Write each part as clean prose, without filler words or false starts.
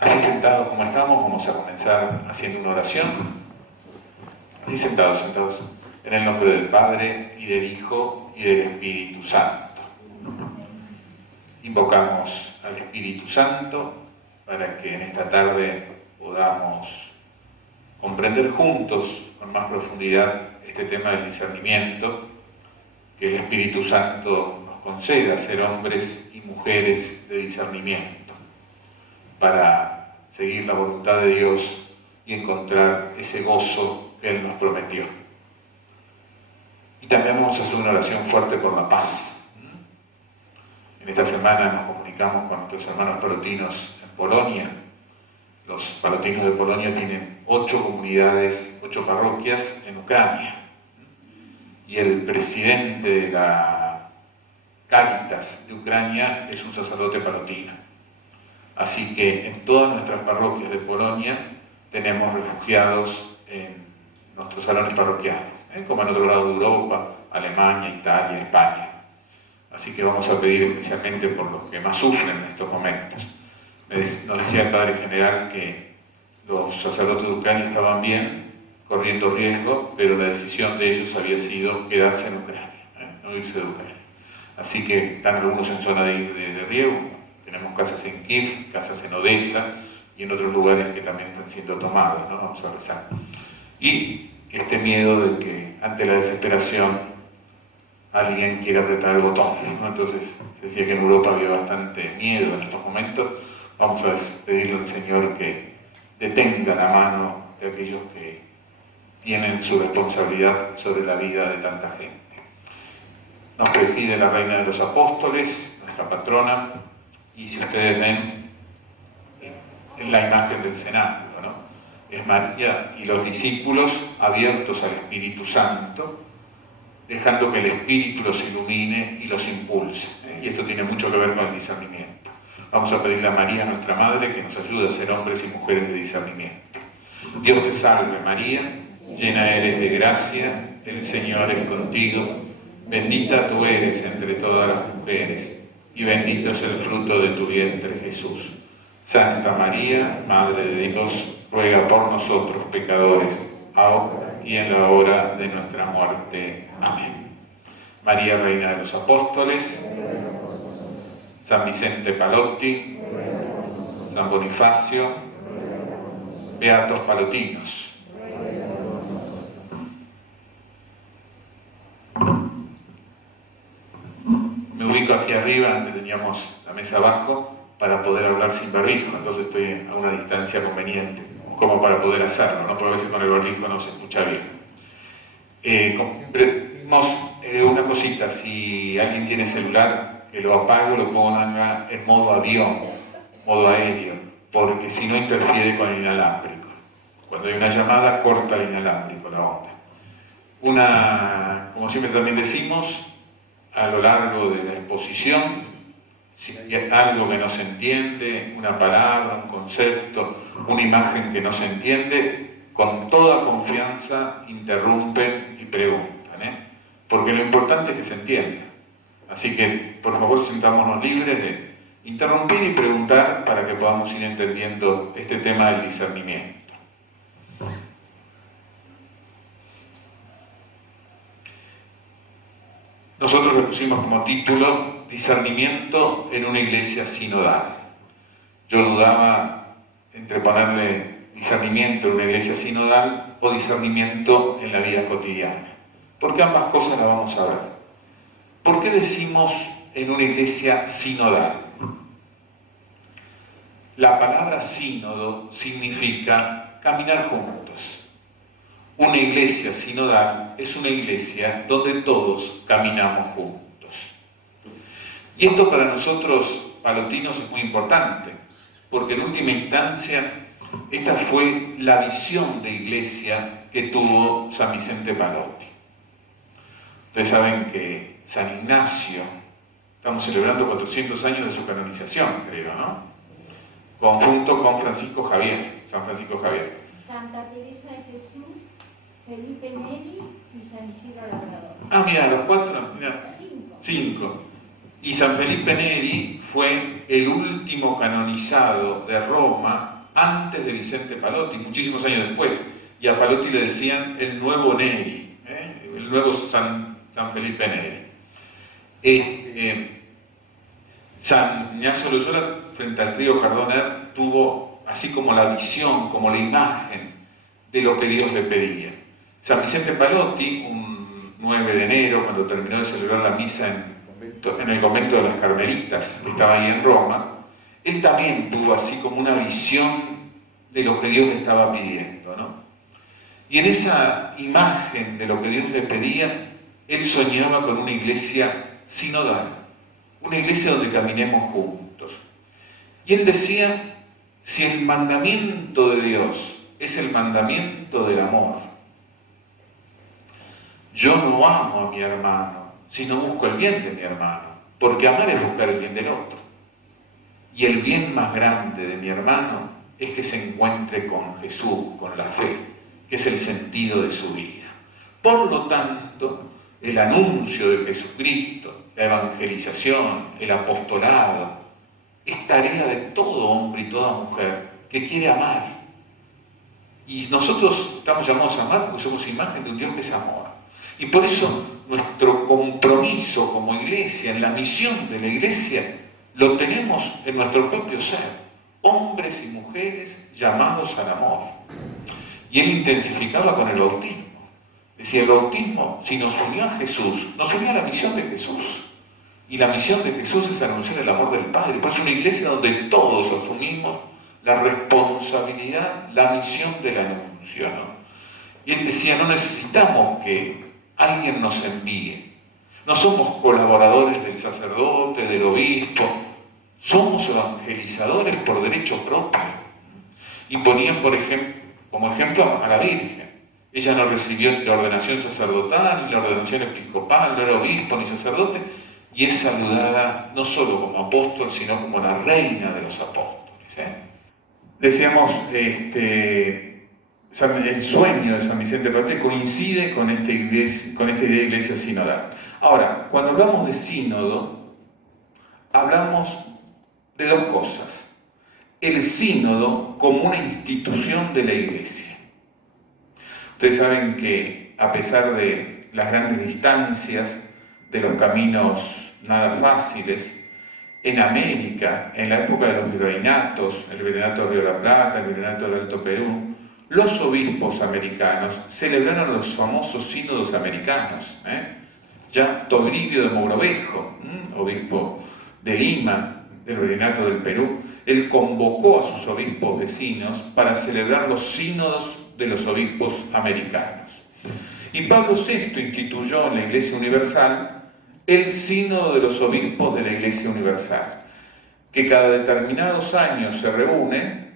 Así sentados como estamos, vamos a comenzar haciendo una oración. Así sentados, en el nombre del Padre, y del Hijo, y del Espíritu Santo. Invocamos al Espíritu Santo para que en esta tarde podamos comprender juntos, con más profundidad, este tema del discernimiento, que el Espíritu Santo nos conceda ser hombres y mujeres de discernimiento, para seguir la voluntad de Dios y encontrar ese gozo que Él nos prometió. Y también vamos a hacer una oración fuerte por la paz. En esta semana nos comunicamos con nuestros hermanos palotinos en Polonia. Los palotinos de Polonia tienen 8 comunidades, 8 parroquias en Ucrania. Y el presidente de la Cáritas de Ucrania es un sacerdote palotino. Así que en todas nuestras parroquias de Polonia tenemos refugiados en nuestros salones parroquiales, como en otro lado de Europa, Alemania, Italia, España. Así que vamos a pedir especialmente por los que más sufren en estos momentos. Nos decía el Padre General que los sacerdotes de Ucrania estaban bien, corriendo riesgo, pero la decisión de ellos había sido quedarse en Ucrania, no irse de Ucrania. Así que están algunos en zona de riesgo. Tenemos casas en Kiev, casas en Odessa y en otros lugares que también están siendo tomados, ¿no? Vamos a rezar. Y este miedo de que ante la desesperación alguien quiera apretar el botón, ¿no? Entonces se decía que en Europa había bastante miedo en estos momentos. Vamos a pedirle al Señor que detenga la mano de aquellos que tienen su responsabilidad sobre la vida de tanta gente. Nos preside la Reina de los Apóstoles, nuestra patrona, y si ustedes ven en la imagen del cenáculo, ¿no? Es María y los discípulos abiertos al Espíritu Santo, dejando que el Espíritu los ilumine y los impulse. Y esto tiene mucho que ver con el discernimiento. Vamos a pedirle a María, nuestra Madre, que nos ayude a ser hombres y mujeres de discernimiento. Dios te salve, María, llena eres de gracia, el Señor es contigo, bendita tú eres entre todas las mujeres, y bendito es el fruto de tu vientre, Jesús. Santa María, Madre de Dios, ruega por nosotros pecadores, ahora y en la hora de nuestra muerte. Amén. María, Reina de los Apóstoles, San Vicente Palotti, San Bonifacio, Beatos Palotinos. Me ubico aquí arriba, antes teníamos la mesa abajo, para poder hablar sin barbijo, entonces estoy a una distancia conveniente, como para poder hacerlo, ¿no? Porque a veces con el barbijo no se escucha bien. Como siempre decimos, una cosita, si alguien tiene celular, que lo apague o lo ponga en modo avión, modo aéreo, porque si no interfiere con el inalámbrico. Cuando hay una llamada, corta el inalámbrico, la onda. Como siempre también decimos, a lo largo de la exposición, si hay algo que no se entiende, una palabra, un concepto, una imagen que no se entiende, con toda confianza interrumpen y preguntan, porque lo importante es que se entienda. Así que, por favor, sintámonos libres de interrumpir y preguntar para que podamos ir entendiendo este tema del discernimiento. Nosotros le pusimos como título Discernimiento en una iglesia sinodal. Yo dudaba entre ponerle discernimiento en una iglesia sinodal o discernimiento en la vida cotidiana, porque ambas cosas las vamos a ver. ¿Por qué decimos en una iglesia sinodal? La palabra sínodo significa caminar juntos. Una iglesia sinodal es una iglesia donde todos caminamos juntos. Y esto para nosotros palotinos es muy importante, porque en última instancia esta fue la visión de iglesia que tuvo San Vicente Palotti. Ustedes saben que San Ignacio, estamos celebrando 400 años de su canonización, creo, ¿no? Conjunto con Francisco Javier, San Francisco Javier. Santa Teresa de Jesús, Felipe Neri y San Isidro Labrador. Mira, los 4, mira, 5. Y San Felipe Neri fue el último canonizado de Roma antes de Vicente Palotti, muchísimos años después. Y a Palotti le decían el nuevo Neri, el nuevo San Felipe Neri. San Ignacio Loyola, frente al río Cardoner, tuvo así como la visión, como la imagen de lo que Dios le pedía. San Vicente Palotti, un 9 de enero, cuando terminó de celebrar la misa en el convento de las Carmelitas, que estaba ahí en Roma, él también tuvo así como una visión de lo que Dios le estaba pidiendo, ¿no? Y en esa imagen de lo que Dios le pedía, él soñaba con una iglesia sinodal, una iglesia donde caminemos juntos. Y él decía, si el mandamiento de Dios es el mandamiento del amor, yo no amo a mi hermano, sino busco el bien de mi hermano, porque amar es buscar el bien del otro. Y el bien más grande de mi hermano es que se encuentre con Jesús, con la fe, que es el sentido de su vida. Por lo tanto, el anuncio de Jesucristo, la evangelización, el apostolado, es tarea de todo hombre y toda mujer que quiere amar. Y nosotros estamos llamados a amar porque somos imagen de un Dios que es amor. Y por eso nuestro compromiso como iglesia, en la misión de la iglesia, lo tenemos en nuestro propio ser. Hombres y mujeres llamados al amor. Y él intensificaba con el bautismo. Decía, el bautismo, si nos unió a Jesús, nos unió a la misión de Jesús. Y la misión de Jesús es anunciar el amor del Padre. Por eso es una iglesia donde todos asumimos la responsabilidad, la misión del anuncio, ¿no? Y él decía, no necesitamos que alguien nos envíe. No somos colaboradores del sacerdote, del obispo. Somos evangelizadores por derecho propio. Y ponían, por ejemplo, como ejemplo a la Virgen. Ella no recibió la ordenación sacerdotal, ni la ordenación episcopal, no era obispo ni sacerdote, y es saludada no solo como apóstol, sino como la reina de los apóstoles. Decíamos, el sueño de San Vicente Palotti coincide con esta idea de iglesia sinodal. Ahora, cuando hablamos de sínodo, hablamos de dos cosas. El sínodo como una institución de la iglesia. Ustedes saben que a pesar de las grandes distancias, de los caminos nada fáciles, en América, en la época de los virreinatos, el virreinato de Río de la Plata, el virreinato del Alto Perú, los obispos americanos celebraron los famosos sínodos americanos. Ya Toribio de Mogrovejo, obispo de Lima, del virreinato del Perú, él convocó a sus obispos vecinos para celebrar los sínodos de los obispos americanos. Y Pablo VI instituyó en la Iglesia Universal el sínodo de los obispos de la Iglesia Universal, que cada determinados años se reúne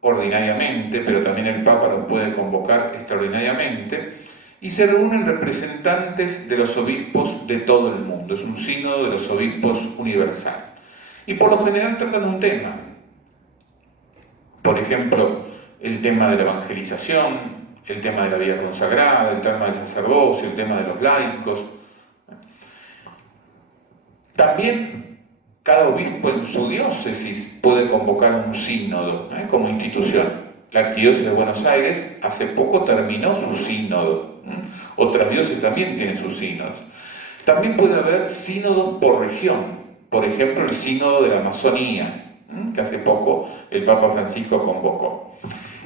ordinariamente, pero también el Papa los puede convocar extraordinariamente, y se reúnen representantes de los obispos de todo el mundo. Es un sínodo de los obispos universal. Y por lo general tratan un tema. Por ejemplo, el tema de la evangelización, el tema de la vida consagrada, el tema del sacerdocio, el tema de los laicos. También cada obispo en su diócesis puede convocar un sínodo como institución. La Arquidiócesis de Buenos Aires hace poco terminó su sínodo. Otras diócesis también tienen sus sínodos. También puede haber sínodos por región. Por ejemplo, el sínodo de la Amazonía, que hace poco el Papa Francisco convocó.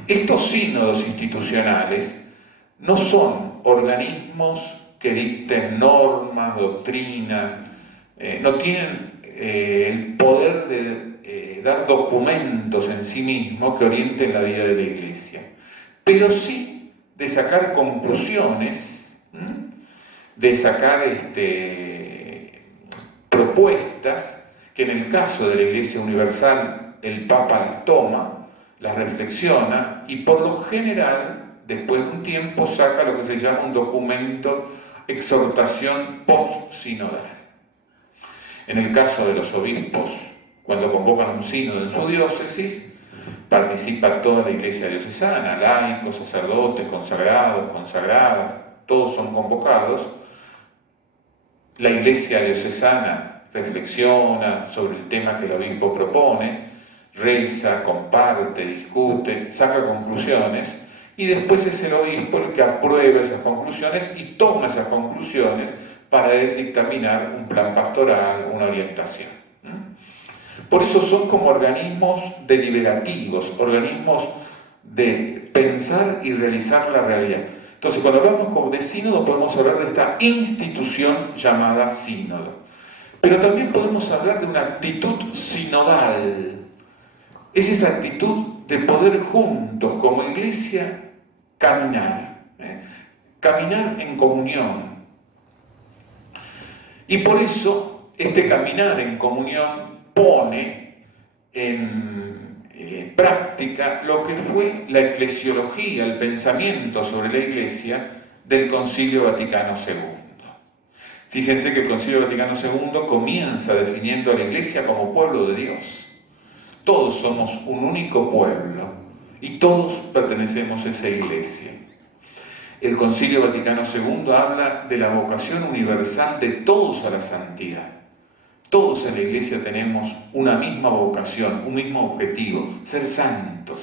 Estos sínodos institucionales no son organismos que dicten normas, doctrinas, no tienen el poder de dar documentos en sí mismos que orienten la vida de la Iglesia, pero sí de sacar conclusiones, de sacar propuestas que en el caso de la Iglesia Universal el Papa las toma, las reflexiona y por lo general, después de un tiempo, saca lo que se llama un documento exhortación post-sinodal. En el caso de los obispos, cuando convocan un sínodo en su diócesis, participa toda la iglesia diocesana, laicos, sacerdotes, consagrados, consagradas, todos son convocados. La iglesia diocesana reflexiona sobre el tema que el obispo propone, reza, comparte, discute, saca conclusiones, y después es el obispo el que aprueba esas conclusiones y toma esas conclusiones para él dictaminar un plan pastoral, una orientación. Por eso son como organismos deliberativos, organismos de pensar y realizar la realidad. Entonces, cuando hablamos de sínodo, podemos hablar de esta institución llamada sínodo. Pero también podemos hablar de una actitud sinodal. Es esa actitud de poder juntos, como iglesia, caminar. Caminar en comunión. Y por eso, este caminar en comunión pone en práctica lo que fue la eclesiología, el pensamiento sobre la Iglesia del Concilio Vaticano II. Fíjense que el Concilio Vaticano II comienza definiendo a la Iglesia como pueblo de Dios. Todos somos un único pueblo y todos pertenecemos a esa Iglesia. El Concilio Vaticano II habla de la vocación universal de todos a la santidad. Todos en la Iglesia tenemos una misma vocación, un mismo objetivo, ser santos.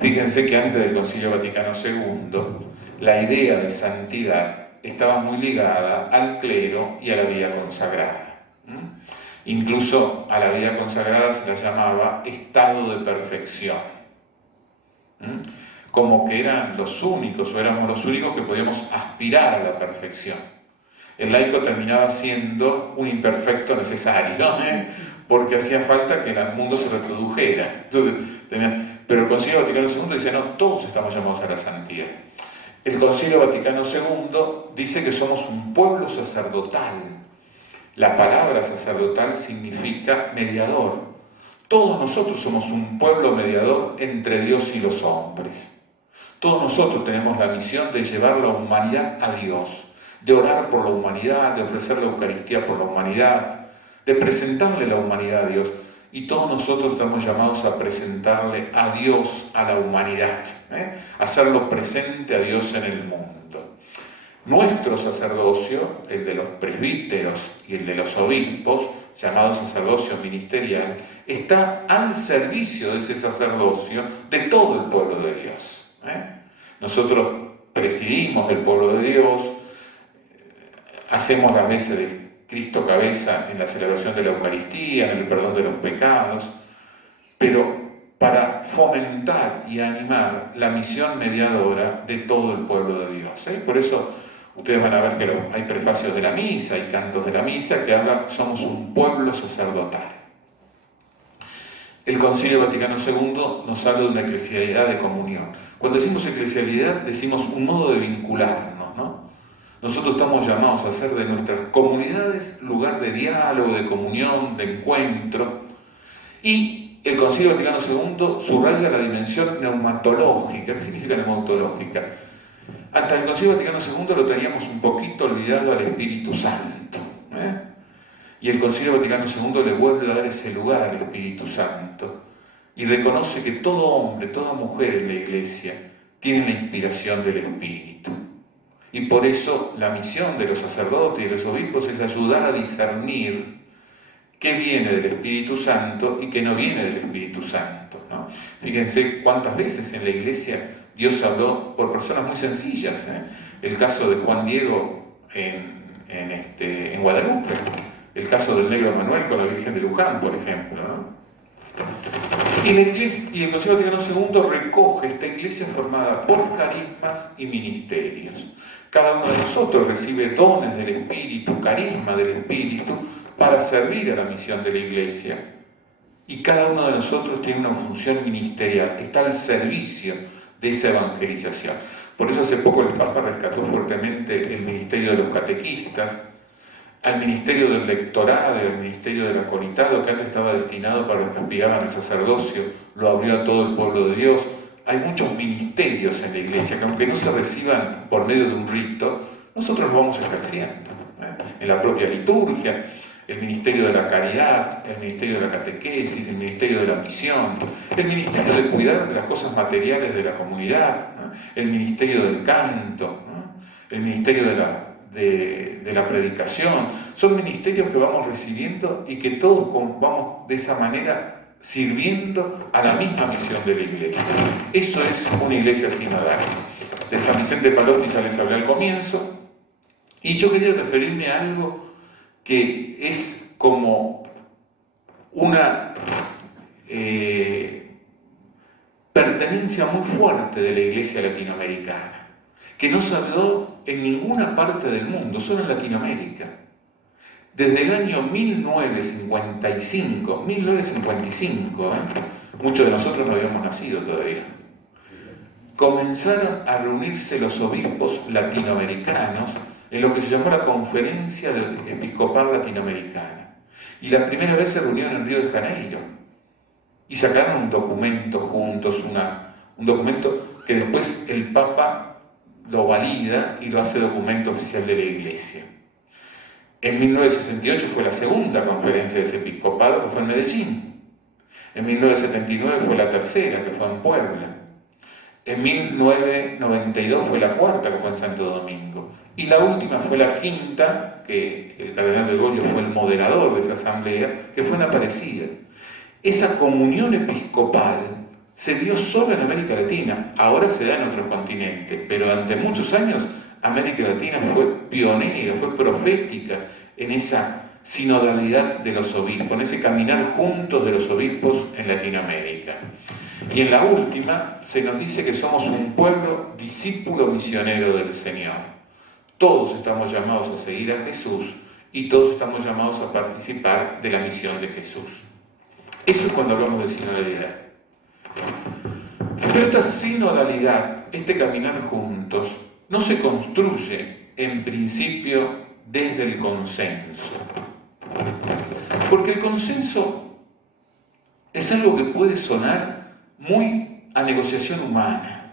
Fíjense que antes del Concilio Vaticano II, la idea de santidad estaba muy ligada al clero y a la vida consagrada. Incluso a la vida consagrada se la llamaba estado de perfección. Como que eran los únicos, o éramos los únicos que podíamos aspirar a la perfección. El laico terminaba siendo un imperfecto necesario, porque hacía falta que el mundo se reprodujera. Entonces, pero el Concilio Vaticano II dice, no, todos estamos llamados a la santidad. El Concilio Vaticano II dice que somos un pueblo sacerdotal. La palabra sacerdotal significa mediador. Todos nosotros somos un pueblo mediador entre Dios y los hombres. Todos nosotros tenemos la misión de llevar la humanidad a Dios, de orar por la humanidad, de ofrecer la Eucaristía por la humanidad, de presentarle la humanidad a Dios. Y todos nosotros estamos llamados a presentarle a Dios a la humanidad, hacerlo presente a Dios en el mundo. Nuestro sacerdocio, el de los presbíteros y el de los obispos, llamado sacerdocio ministerial, está al servicio de ese sacerdocio de todo el pueblo de Dios. Nosotros presidimos el pueblo de Dios, hacemos las veces de Cristo cabeza en la celebración de la Eucaristía, en el perdón de los pecados, pero para fomentar y animar la misión mediadora de todo el pueblo de Dios. Por eso ustedes van a ver que hay prefacios de la misa, hay cantos de la misa que hablan, somos un pueblo sacerdotal. El Concilio Vaticano II nos habla de una eclesialidad de comunión. Cuando decimos eclesialidad, decimos un modo de vincularnos, ¿no? Nosotros estamos llamados a hacer de nuestras comunidades lugar de diálogo, de comunión, de encuentro. Y el Concilio Vaticano II subraya la dimensión neumatológica. ¿Qué significa neumatológica? Hasta el Concilio Vaticano II lo teníamos un poquito olvidado al Espíritu Santo. Y el Concilio Vaticano II le vuelve a dar ese lugar al Espíritu Santo. Y reconoce que todo hombre, toda mujer en la Iglesia tiene la inspiración del Espíritu. Y por eso la misión de los sacerdotes y de los obispos es ayudar a discernir qué viene del Espíritu Santo y qué no viene del Espíritu Santo, ¿no? Fíjense cuántas veces en la Iglesia Dios habló por personas muy sencillas. El caso de Juan Diego en Guadalupe, el caso del negro Manuel con la Virgen de Luján, por ejemplo, ¿no? Y la Iglesia, y el Concilio Vaticano II recoge esta Iglesia formada por carismas y ministerios. Cada uno de nosotros recibe dones del Espíritu, carisma del Espíritu, para servir a la misión de la Iglesia. Y cada uno de nosotros tiene una función ministerial, está al servicio de esa evangelización. Por eso hace poco el Papa rescató fuertemente el ministerio de los catequistas, al ministerio del lectorado y al ministerio del aconitado, que antes estaba destinado para los que aspiraban al sacerdocio, lo abrió a todo el pueblo de Dios. Hay muchos ministerios en la Iglesia que, aunque no se reciban por medio de un rito, nosotros lo vamos ejerciendo. En la propia liturgia, el ministerio de la caridad, el ministerio de la catequesis, el ministerio de la misión, el ministerio de cuidar de las cosas materiales de la comunidad, el ministerio del canto, el ministerio de la predicación. Son ministerios que vamos recibiendo y que todos vamos de esa manera sirviendo a la misma misión de la iglesia. Eso es una iglesia sinodal. De San Vicente Pallotti ya les hablé al comienzo, y yo quería referirme a algo que es como una pertenencia muy fuerte de la iglesia latinoamericana, que no se habló en ninguna parte del mundo, solo en Latinoamérica. Desde el año 1955, muchos de nosotros no habíamos nacido todavía, comenzaron a reunirse los obispos latinoamericanos en lo que se llamó la Conferencia Episcopal Latinoamericana. Y la primera vez se reunieron en Río de Janeiro y sacaron un documento juntos, un documento que después el Papa lo valida y lo hace documento oficial de la Iglesia. En 1968 fue la segunda conferencia de ese episcopado, que fue en Medellín. En 1979 fue la tercera, que fue en Puebla. En 1992 fue la cuarta, que fue en Santo Domingo. Y la última fue la quinta, que el cardenal Bergoglio fue el moderador de esa asamblea, que fue en Aparecida. Esa comunión episcopal se dio solo en América Latina, ahora se da en otros continentes, pero durante muchos años América Latina fue pionera, fue profética en esa sinodalidad de los obispos, en ese caminar juntos de los obispos en Latinoamérica. Y en la última se nos dice que somos un pueblo discípulo misionero del Señor. Todos estamos llamados a seguir a Jesús y todos estamos llamados a participar de la misión de Jesús. Eso es cuando hablamos de sinodalidad. Pero esta sinodalidad, este caminar juntos, no se construye en principio desde el consenso. Porque el consenso es algo que puede sonar muy a negociación humana.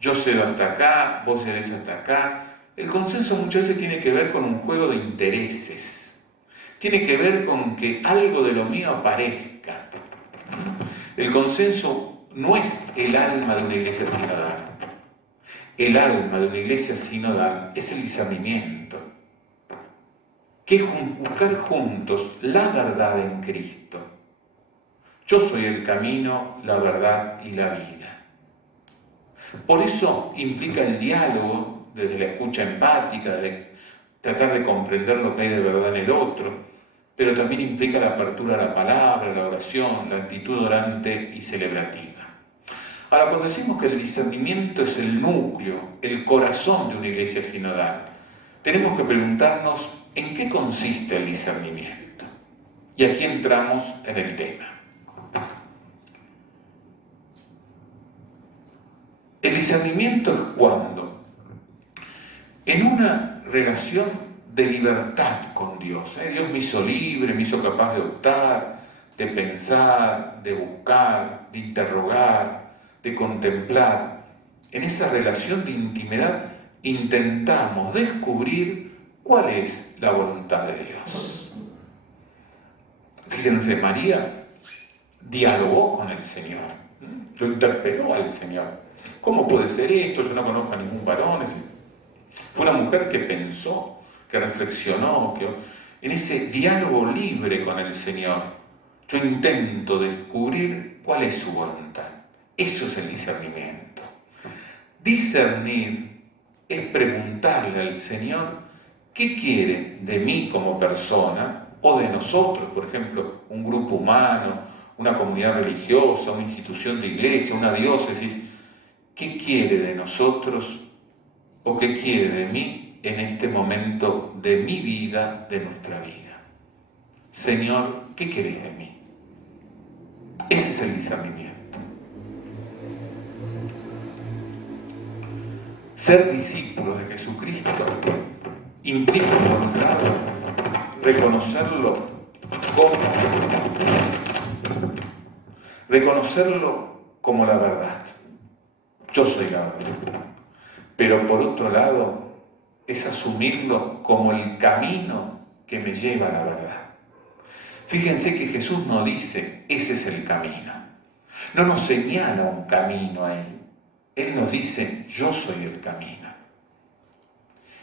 Yo cedo hasta acá, vos cedés hasta acá. El consenso muchas veces tiene que ver con un juego de intereses. Tiene que ver con que algo de lo mío aparezca. El consenso no es el alma de una iglesia sinodal. El alma de una iglesia sinodal es el discernimiento, que es buscar juntos la verdad en Cristo. Yo soy el camino, la verdad y la vida. Por eso implica el diálogo, desde la escucha empática, de tratar de comprender lo que hay de verdad en el otro, pero también implica la apertura a la palabra, la oración, la actitud orante y celebrativa. Ahora, cuando decimos que el discernimiento es el núcleo, el corazón de una iglesia sinodal, tenemos que preguntarnos en qué consiste el discernimiento. Y aquí entramos en el tema. El discernimiento es cuando, en una relación de libertad con Dios, Dios me hizo libre, me hizo capaz de optar, de pensar, de buscar, de interrogar, de contemplar, en esa relación de intimidad intentamos descubrir cuál es la voluntad de Dios. Fíjense, María dialogó con el Señor, lo interpeló al Señor. ¿Cómo puede ser esto? Yo no conozco a ningún varón. Fue una mujer que pensó, que reflexionó, que en ese diálogo libre con el Señor, yo intento descubrir cuál es su voluntad. Eso es el discernimiento. Discernir es preguntarle al Señor qué quiere de mí como persona o de nosotros, por ejemplo, un grupo humano, una comunidad religiosa, una institución de iglesia, una diócesis. ¿Qué quiere de nosotros o qué quiere de mí en este momento de mi vida, de nuestra vida? Señor, ¿qué querés de mí? Ese es el discernimiento. Ser discípulos de Jesucristo implica, por un lado, reconocerlo como la verdad. Yo soy la verdad. Pero por otro lado, es asumirlo como el camino que me lleva a la verdad. Fíjense que Jesús no dice, ese es el camino. No nos señala un camino ahí. Él nos dice, yo soy el camino.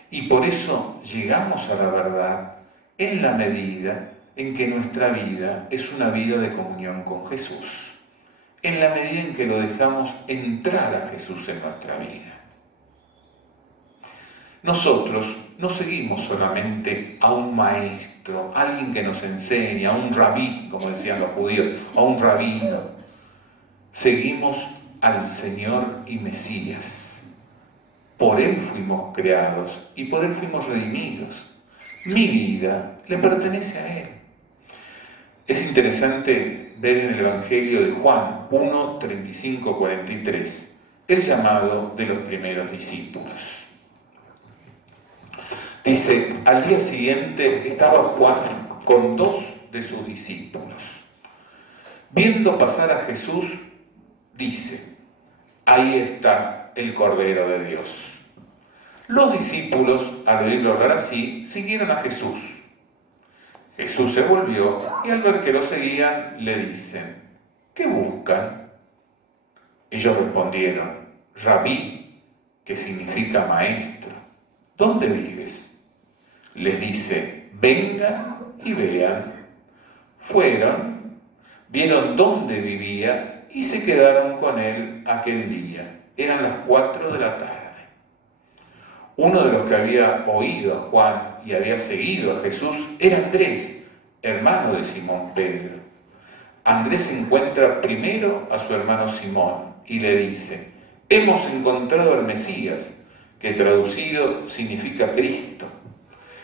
Y por eso llegamos a la verdad en la medida en que nuestra vida es una vida de comunión con Jesús, en la medida en que lo dejamos entrar a Jesús en nuestra vida. Nosotros no seguimos solamente a un maestro, a alguien que nos enseña, a un rabí, como decían los judíos, a un rabino. Seguimos al Señor y Mesías. Por Él fuimos creados y por Él fuimos redimidos. Mi vida le pertenece a Él. Es interesante ver en el Evangelio de Juan 1, 35, 43 el llamado de los primeros discípulos. Dice, al día siguiente estaba Juan con 2 de sus discípulos. Viendo pasar a Jesús, dice, ahí está el Cordero de Dios. Los discípulos, al oírlo hablar así, siguieron a Jesús. Jesús se volvió y al ver que lo seguían, le dicen, ¿qué buscan? Ellos respondieron, Rabí, que significa maestro, ¿dónde vives? Les dice, vengan y vean. Fueron, vieron dónde vivía y se quedaron con él aquel día. Eran las 4 de la tarde. Uno de los que había oído a Juan y había seguido a Jesús era Andrés, hermano de Simón Pedro. Andrés encuentra primero a su hermano Simón y le dice, hemos encontrado al Mesías, que traducido significa Cristo.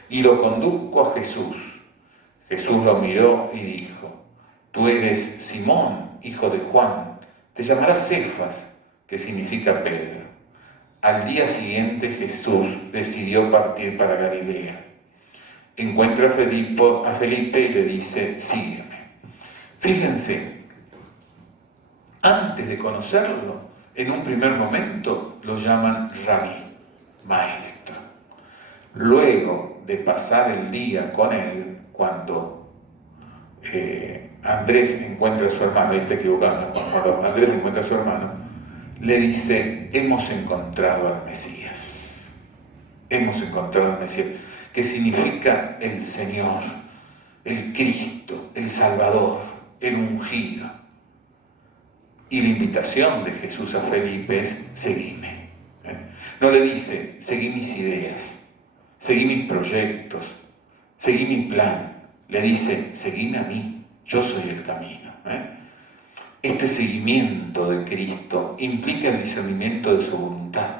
Y lo condujo a Jesús. Jesús lo miró y dijo, tú eres Simón, hijo de Juan, te llamarás Cefas, que significa Pedro. Al día siguiente Jesús decidió partir para Galilea. Encuentra a Felipe y le dice, sígueme. Fíjense, antes de conocerlo, en un primer momento lo llaman Rabí, maestro. Luego de pasar el día con él, cuando Andrés encuentra a su hermano, ahí está equivocado, cuando Andrés encuentra a su hermano, le dice, hemos encontrado al Mesías. Hemos encontrado al Mesías, que significa el Señor, el Cristo, el Salvador, el ungido. Y la invitación de Jesús a Felipe es, seguime. No le dice, seguí mis ideas, seguí mis proyectos, seguí mi plan. Le dice, seguime a mí, yo soy el camino. Este seguimiento de Cristo implica el discernimiento de su voluntad.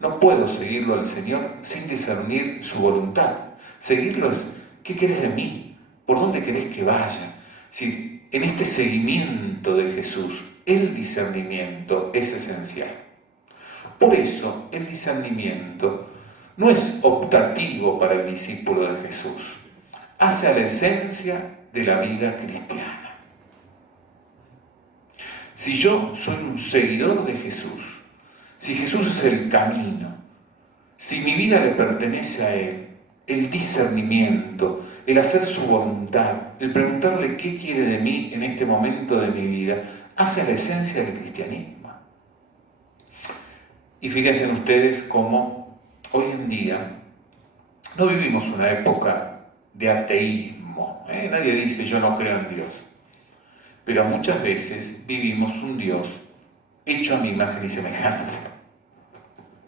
No puedo seguirlo al Señor sin discernir su voluntad. Seguirlo es, ¿qué querés de mí? ¿Por dónde querés que vaya? Si en este seguimiento de Jesús, el discernimiento es esencial. Por eso, el discernimiento no es optativo para el discípulo de Jesús. Hace a la esencia de la vida cristiana. Si yo soy un seguidor de Jesús, si Jesús es el camino, si mi vida le pertenece a Él, el discernimiento, el hacer su voluntad, el preguntarle qué quiere de mí en este momento de mi vida, hace la esencia del cristianismo. Y fíjense ustedes cómo hoy en día no vivimos una época de ateísmo. Nadie dice yo no creo en Dios. Pero muchas veces vivimos un Dios hecho a mi imagen y semejanza.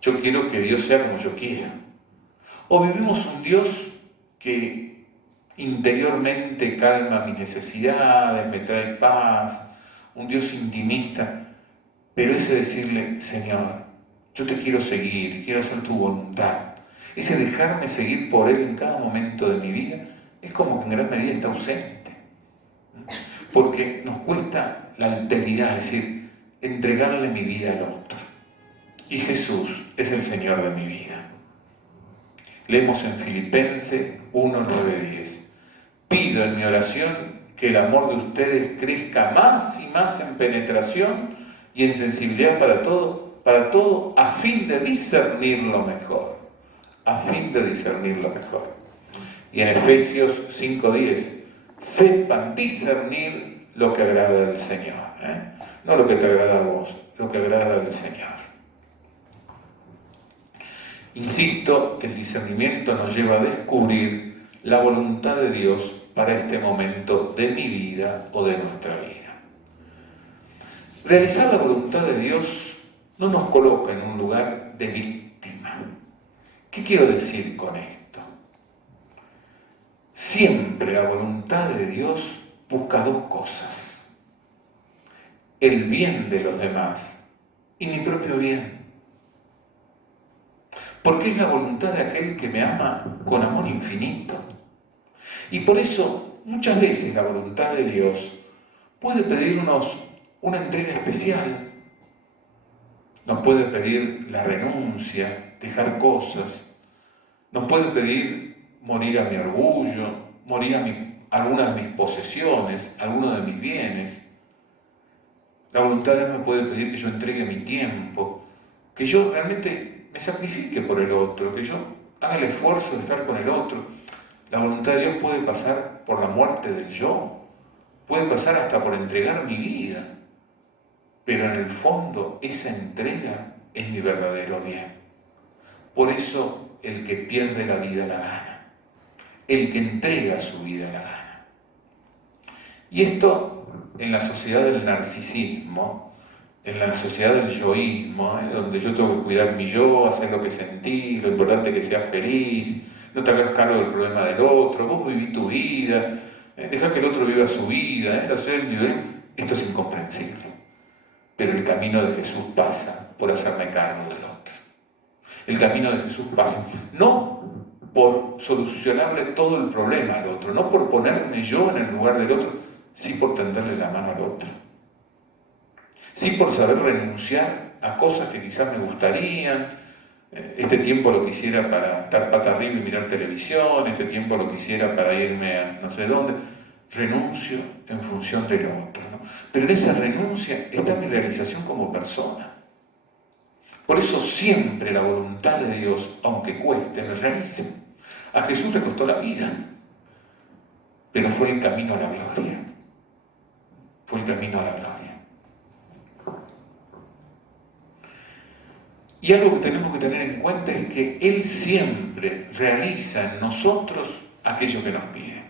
Yo quiero que Dios sea como yo quiera. O vivimos un Dios que interiormente calma mis necesidades, me trae paz, un Dios intimista, pero ese decirle, Señor, yo te quiero seguir, quiero hacer tu voluntad, ese dejarme seguir por Él en cada momento de mi vida, es como que en gran medida está ausente. Porque nos cuesta la alteridad, es decir, entregarle mi vida al otro. Y Jesús es el Señor de mi vida. Leemos en Filipenses 1, 9, 10. Pido en mi oración que el amor de ustedes crezca más y más en penetración y en sensibilidad para todo, a fin de discernirlo mejor. A fin de discernirlo mejor. Y en Efesios 5:10, sepan discernir lo que agrada al Señor. No lo que te agrada a vos, lo que agrada al Señor. Insisto que el discernimiento nos lleva a descubrir la voluntad de Dios para este momento de mi vida o de nuestra vida. Realizar la voluntad de Dios no nos coloca en un lugar de víctima. ¿Qué quiero decir con esto? Siempre la voluntad de Dios busca dos cosas: el bien de los demás y mi propio bien. Porque es la voluntad de aquel que me ama con amor infinito. Y por eso, muchas veces la voluntad de Dios puede pedirnos una entrega especial. Nos puede pedir la renuncia, dejar cosas. Nos puede pedir morir a mi orgullo, morir a algunas de mis posesiones, algunos de mis bienes. La voluntad de Dios me puede pedir que yo entregue mi tiempo, que yo realmente me sacrifique por el otro, que yo haga el esfuerzo de estar con el otro. La voluntad de Dios puede pasar por la muerte del yo, puede pasar hasta por entregar mi vida, pero en el fondo esa entrega es mi verdadero bien. Por eso el que pierde la vida la gana, el que entrega su vida la gana. Y esto en la sociedad del narcisismo, en la sociedad del yoísmo, donde yo tengo que cuidar mi yo, hacer lo que sentí, lo importante es que seas feliz, no te hagas cargo del problema del otro, vos viví tu vida, deja que el otro viva su vida, esto es incomprensible. Pero el camino de Jesús pasa por hacerme cargo del otro. El camino de Jesús pasa, no por solucionarle todo el problema al otro, no por ponerme yo en el lugar del otro, sí por tenderle la mano al otro. Sí por saber renunciar a cosas que quizás me gustarían. Este tiempo lo quisiera para estar pata arriba y mirar televisión, este tiempo lo quisiera para irme a no sé dónde. Renuncio en función del otro, ¿no? Pero en esa renuncia está mi realización como persona. Por eso siempre la voluntad de Dios, aunque cueste, me realiza. A Jesús le costó la vida, pero fue el camino a la gloria. Fue el camino a la gloria. Y algo que tenemos que tener en cuenta es que Él siempre realiza en nosotros aquello que nos pide.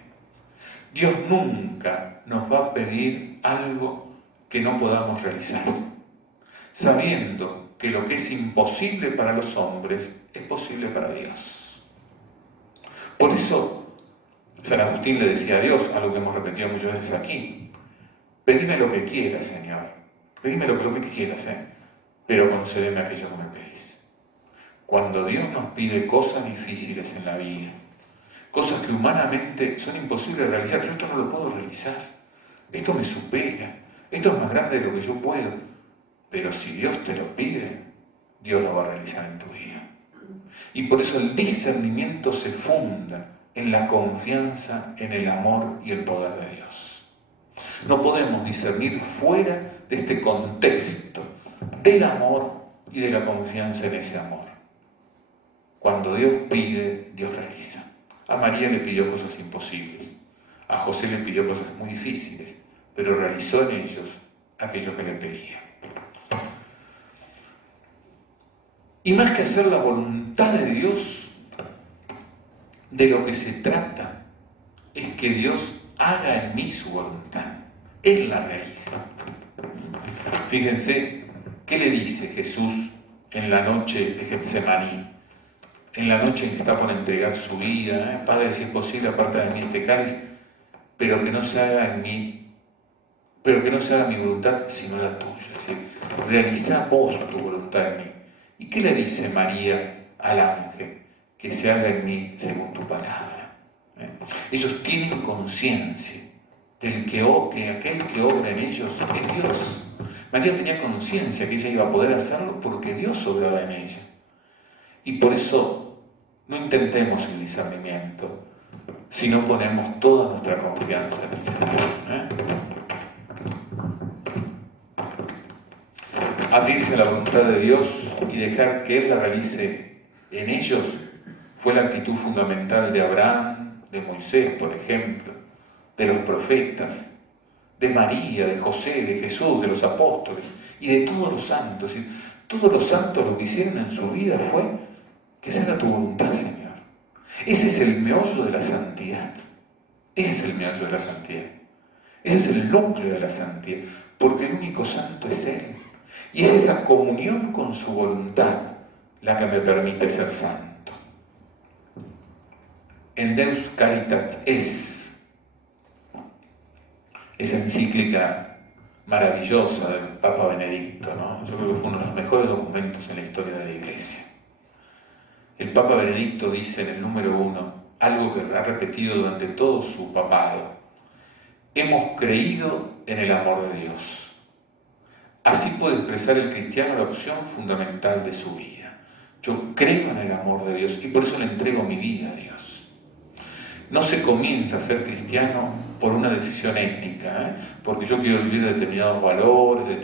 Dios nunca nos va a pedir algo que no podamos realizar, sabiendo que lo que es imposible para los hombres es posible para Dios. Por eso San Agustín le decía a Dios, algo que hemos repetido muchas veces aquí: pedime lo que quieras, Señor, pedime lo que quieras, pero concédeme aquello que me pedís. Cuando Dios nos pide cosas difíciles en la vida, cosas que humanamente son imposibles de realizar, yo esto no lo puedo realizar, esto me supera, esto es más grande de lo que yo puedo, pero si Dios te lo pide, Dios lo va a realizar en tu vida. Y por eso el discernimiento se funda en la confianza, en el amor y el poder de Dios. No podemos discernir fuera de este contexto del amor y de la confianza en ese amor. Cuando Dios pide, Dios realiza. A María le pidió cosas imposibles, a José le pidió cosas muy difíciles, pero realizó en ellos aquello que le pedía. Y más que hacer la voluntad de Dios, de lo que se trata es que Dios haga en mí su voluntad. Él la realiza. Fíjense, ¿qué le dice Jesús en la noche de Getsemaní? En la noche en que está por entregar su vida, Padre, si es posible, aparta de mí este cáliz, pero que no se haga en mí, pero que no se haga mi voluntad, sino la tuya. Es decir, realiza vos tu voluntad en mí. ¿Y qué le dice María al ángel? Que se haga en mí según tu palabra. Ellos tienen conciencia del que aquel que obra en ellos es Dios. María tenía conciencia que ella iba a poder hacerlo porque Dios obraba en ella. Y por eso no intentemos el discernimiento, sino ponemos toda nuestra confianza en el Señor. Abrirse a la voluntad de Dios y dejar que Él la realice en ellos fue la actitud fundamental de Abraham, de Moisés, por ejemplo, de los profetas, de María, de José, de Jesús, de los apóstoles y de todos los santos. Todos los santos lo que hicieron en su vida fue Que se haga tu voluntad, Señor. Ese es el meollo de la santidad. Ese es el meollo de la santidad. Ese es el núcleo de la santidad. Porque el único santo es Él. Y es esa comunión con su voluntad la que me permite ser santo. En Deus Caritas esa encíclica maravillosa del Papa Benedicto, ¿no? Yo creo que fue uno de los mejores documentos en la historia de la Iglesia. El Papa Benedicto dice en el número 1 algo que ha repetido durante todo su papado: hemos creído en el amor de Dios. Así puede expresar el cristiano la opción fundamental de su vida. Yo creo en el amor de Dios y por eso le entrego mi vida a Dios. No se comienza a ser cristiano por una decisión ética, porque yo quiero vivir determinados valores,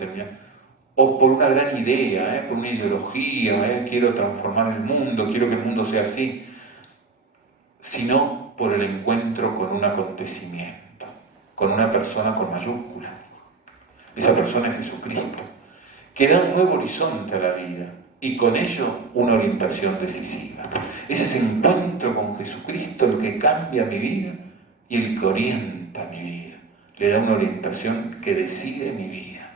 o por una gran idea, por una ideología, quiero transformar el mundo, quiero que el mundo sea así, sino por el encuentro con un acontecimiento, con una persona con mayúscula. Esa persona es Jesucristo, que da un nuevo horizonte a la vida y con ello una orientación decisiva. Es ese encuentro con Jesucristo el que cambia mi vida y el que orienta mi vida. Le da una orientación que decide mi vida.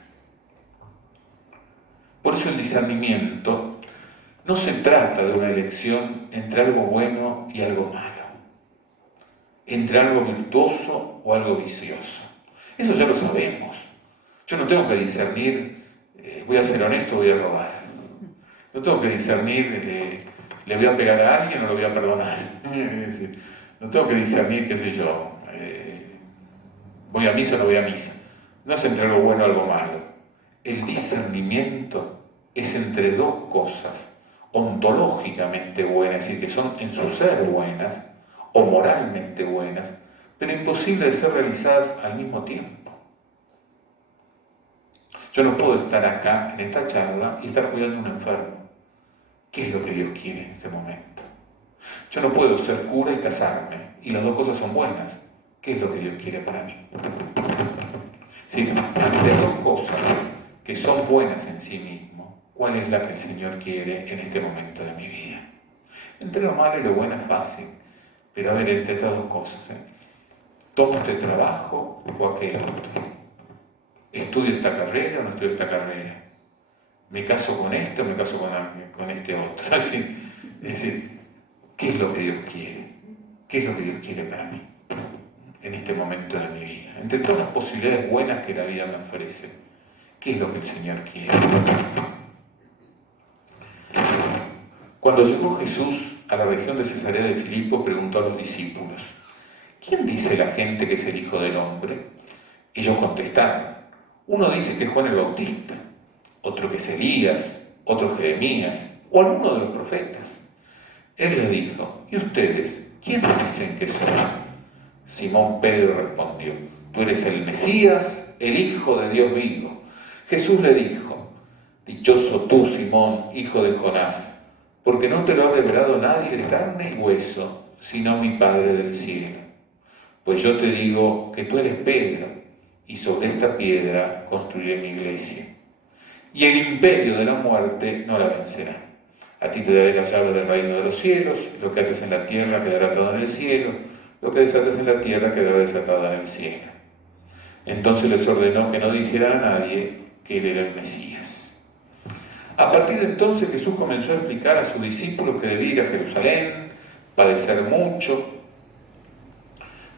Por eso el discernimiento no se trata de una elección entre algo bueno y algo malo, entre algo virtuoso o algo vicioso. Eso ya lo sabemos. Yo no tengo que discernir, voy a ser honesto o voy a robar. No tengo que discernir, le voy a pegar a alguien o lo voy a perdonar. Es decir, no tengo que discernir, qué sé yo, voy a misa o no voy a misa. No es entre algo bueno o algo malo. El discernimiento es entre dos cosas ontológicamente buenas, es decir, que son en su ser buenas o moralmente buenas, pero imposibles de ser realizadas al mismo tiempo. Yo no puedo estar acá en esta charla y estar cuidando a un enfermo. ¿Qué es lo que Dios quiere en este momento? Yo no puedo ser cura y casarme, y las dos cosas son buenas. ¿Qué es lo que Dios quiere para mí? Sí, entre dos cosas que son buenas en sí mismo, ¿cuál es la que el Señor quiere en este momento de mi vida? Entre lo malo y lo bueno es fácil, pero a ver, entre estas dos cosas, ¿tomo este trabajo o aquel otro? ¿Estudio esta carrera o no estudio esta carrera? ¿Me caso con este o me caso con este otro? Así, es decir, ¿qué es lo que Dios quiere? ¿Qué es lo que Dios quiere para mí en este momento de mi vida? Entre todas las posibilidades buenas que la vida me ofrece, ¿qué es lo que el Señor quiere? Cuando llegó Jesús a la región de Cesarea de Filipo, preguntó a los discípulos: ¿quién dice la gente que es el Hijo del Hombre? Ellos contestaron: uno dice que es Juan el Bautista, otro que es Elías, otro Jeremías, o alguno de los profetas. Él les dijo: ¿y ustedes, quiénes dicen que soy? Simón Pedro respondió: tú eres el Mesías, el Hijo de Dios vivo. Jesús le dijo: dichoso tú, Simón, hijo de Jonás, porque no te lo ha revelado nadie de carne y hueso, sino mi Padre del cielo. Pues yo te digo que tú eres Pedro, y sobre esta piedra construiré mi iglesia. Y el imperio de la muerte no la vencerá. A ti te daré las llaves del reino de los cielos, lo que ates en la tierra quedará atado en el cielo, lo que desates en la tierra quedará desatado en el cielo. Entonces les ordenó que no dijeran a nadie que él era el Mesías. A partir de entonces Jesús comenzó a explicar a sus discípulos que debía ir a Jerusalén, padecer mucho,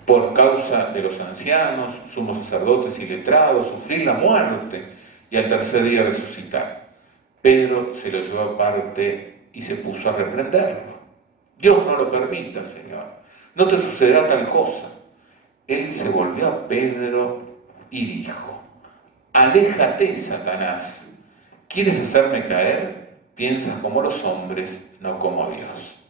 por causa de los ancianos, sumos sacerdotes y letrados, sufrir la muerte y al tercer día resucitar. Pedro se lo llevó aparte y se puso a reprenderlo. Dios no lo permita, Señor. No te sucederá tal cosa. Él se volvió a Pedro y dijo: aléjate, Satanás. ¿Quieres hacerme caer? Piensas como los hombres, no como Dios.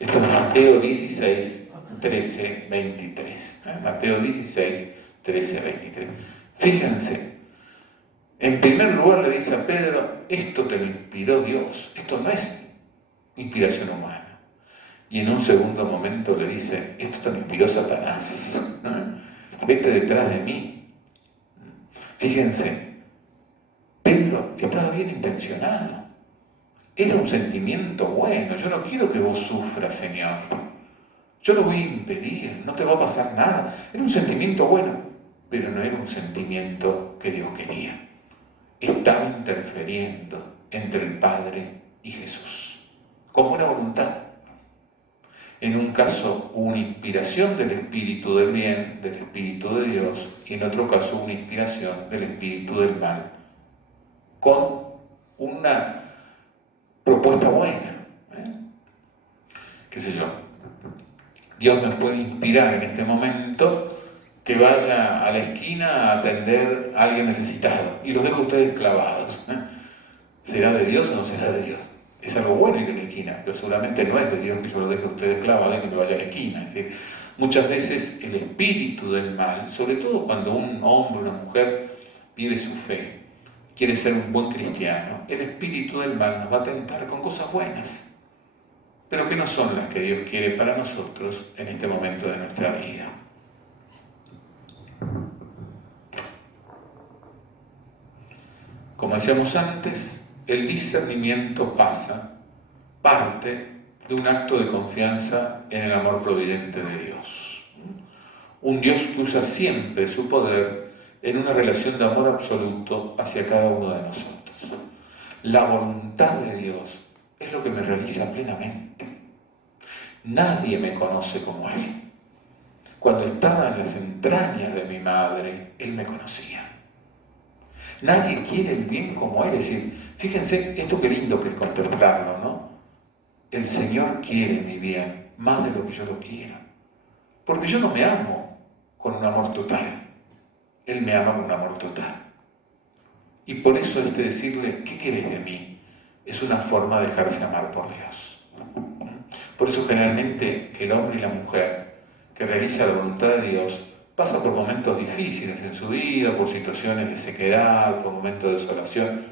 Esto es Mateo 16, 13, 23. Mateo 16, 13, 23. Fíjense, en primer lugar le dice a Pedro: esto te lo inspiró Dios, esto no es inspiración humana. Y en un segundo momento le dice: esto te lo inspiró Satanás, vete detrás de mí. Fíjense, Pedro estaba bien intencionado. era un sentimiento bueno. Yo no quiero que vos sufras, Señor. Yo lo voy a impedir, no te va a pasar nada. Era un sentimiento bueno, pero no era un sentimiento que Dios quería. Estaba interfiriendo entre el Padre y Jesús, como una voluntad. En un caso, una inspiración del Espíritu del bien, del Espíritu de Dios, y en otro caso, una inspiración del Espíritu del mal, con una propuesta buena. ¿Qué sé yo? Dios me puede inspirar en este momento que vaya a la esquina a atender a alguien necesitado y los dejo a ustedes clavados. ¿Será de Dios o no será de Dios? Es algo bueno ir a la esquina, pero seguramente no es de Dios que yo lo deje a ustedes clavados y que me vaya a la esquina. Es decir, muchas veces el espíritu del mal, sobre todo cuando un hombre o una mujer vive su fe, quiere ser un buen cristiano, el espíritu del mal nos va a tentar con cosas buenas, pero que no son las que Dios quiere para nosotros en este momento de nuestra vida. Como decíamos antes, el discernimiento parte de un acto de confianza en el amor providente de Dios. Un Dios que usa siempre su poder en una relación de amor absoluto hacia cada uno de nosotros. La voluntad de Dios es lo que me realiza plenamente. Nadie me conoce como Él. Cuando estaba en las entrañas de mi madre, Él me conocía. Nadie quiere el bien como Él. Es decir, fíjense, esto qué lindo que es contemplarlo, ¿no? El Señor quiere mi bien más de lo que yo lo quiero. Porque yo no me amo con un amor total. Él me ama con un amor total. Y por eso decirle, ¿qué querés de mí? Es una forma de dejarse amar por Dios. Por eso generalmente el hombre y la mujer que realiza la voluntad de Dios pasa por momentos difíciles en su vida, por situaciones de sequedad, por momentos de desolación,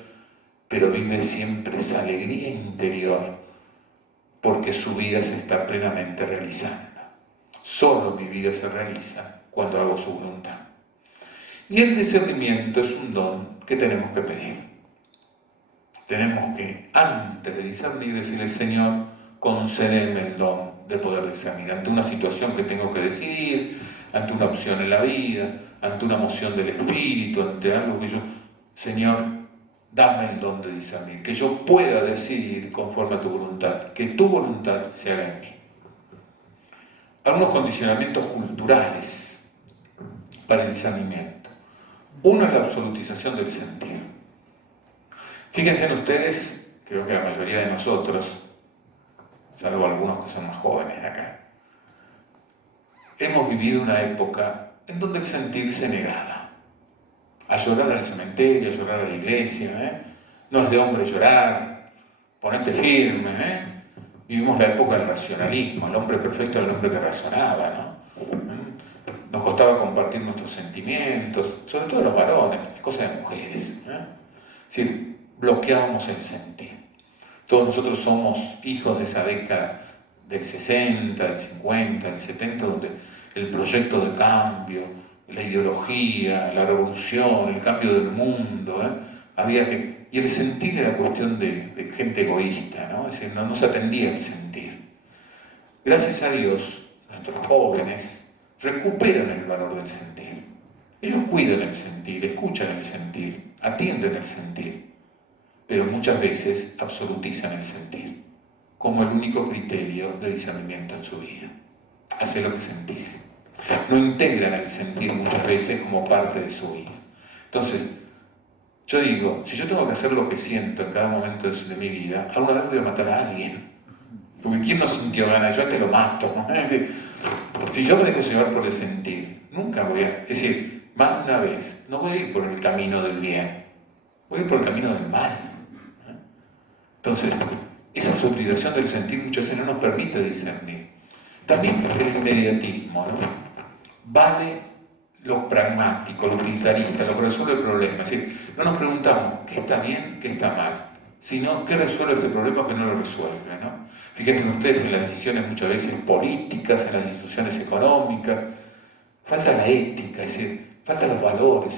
pero vive siempre esa alegría interior porque su vida se está plenamente realizando. Solo mi vida se realiza cuando hago su voluntad. Y el discernimiento es un don que tenemos que pedir. Tenemos que, antes de discernir, decirle, Señor, concédeme el don de poder discernir. Ante una situación que tengo que decidir, ante una opción en la vida, ante una moción del Espíritu, ante algo que yo... Señor, dame el don de discernir, que yo pueda decidir conforme a tu voluntad, que tu voluntad se haga en mí. Algunos condicionamientos culturales para el discernimiento. Uno es la absolutización del sentir. Fíjense en ustedes, creo que la mayoría de nosotros, salvo algunos que son más jóvenes acá, hemos vivido una época en donde el sentir se negaba. A llorar al cementerio, a llorar a la iglesia, no es de hombre llorar, ponete firme, Vivimos la época del racionalismo, el hombre perfecto era el hombre que razonaba, ¿no? Nos costaba compartir nuestros sentimientos, sobre todo los varones, cosas de mujeres, Es decir, bloqueábamos el sentir. Todos nosotros somos hijos de esa década del 60, del 50, del 70, donde el proyecto de cambio, la ideología, la revolución, el cambio del mundo, había que... Y el sentir era cuestión de gente egoísta, ¿no? Es decir, no se atendía el sentir. Gracias a Dios, nuestros jóvenes recuperan el valor del sentir. Ellos cuidan el sentir, escuchan el sentir, atienden el sentir, pero muchas veces absolutizan el sentir como el único criterio de discernimiento en su vida. Hacé lo que sentís. No integran el sentir muchas veces como parte de su vida. Entonces, yo digo, si yo tengo que hacer lo que siento en cada momento de mi vida, alguna vez voy a matar a alguien. Porque ¿quién no sintió ganas? Yo te lo mato, ¿no? Es decir, si yo me dejo llevar por el sentir, nunca voy a... Es decir, más de una vez, no voy a ir por el camino del bien, voy a ir por el camino del mal. Entonces, esa absolutización del sentir muchas veces no nos permite discernir. También el inmediatismo, ¿no? Vale lo pragmático, lo utilitarista, lo que resuelve el problema. Es decir, no nos preguntamos qué está bien, qué está mal, sino qué resuelve ese problema que no lo resuelve, ¿no? Fíjense ustedes en las decisiones muchas veces políticas, en las instituciones económicas, falta la ética, es decir, faltan los valores.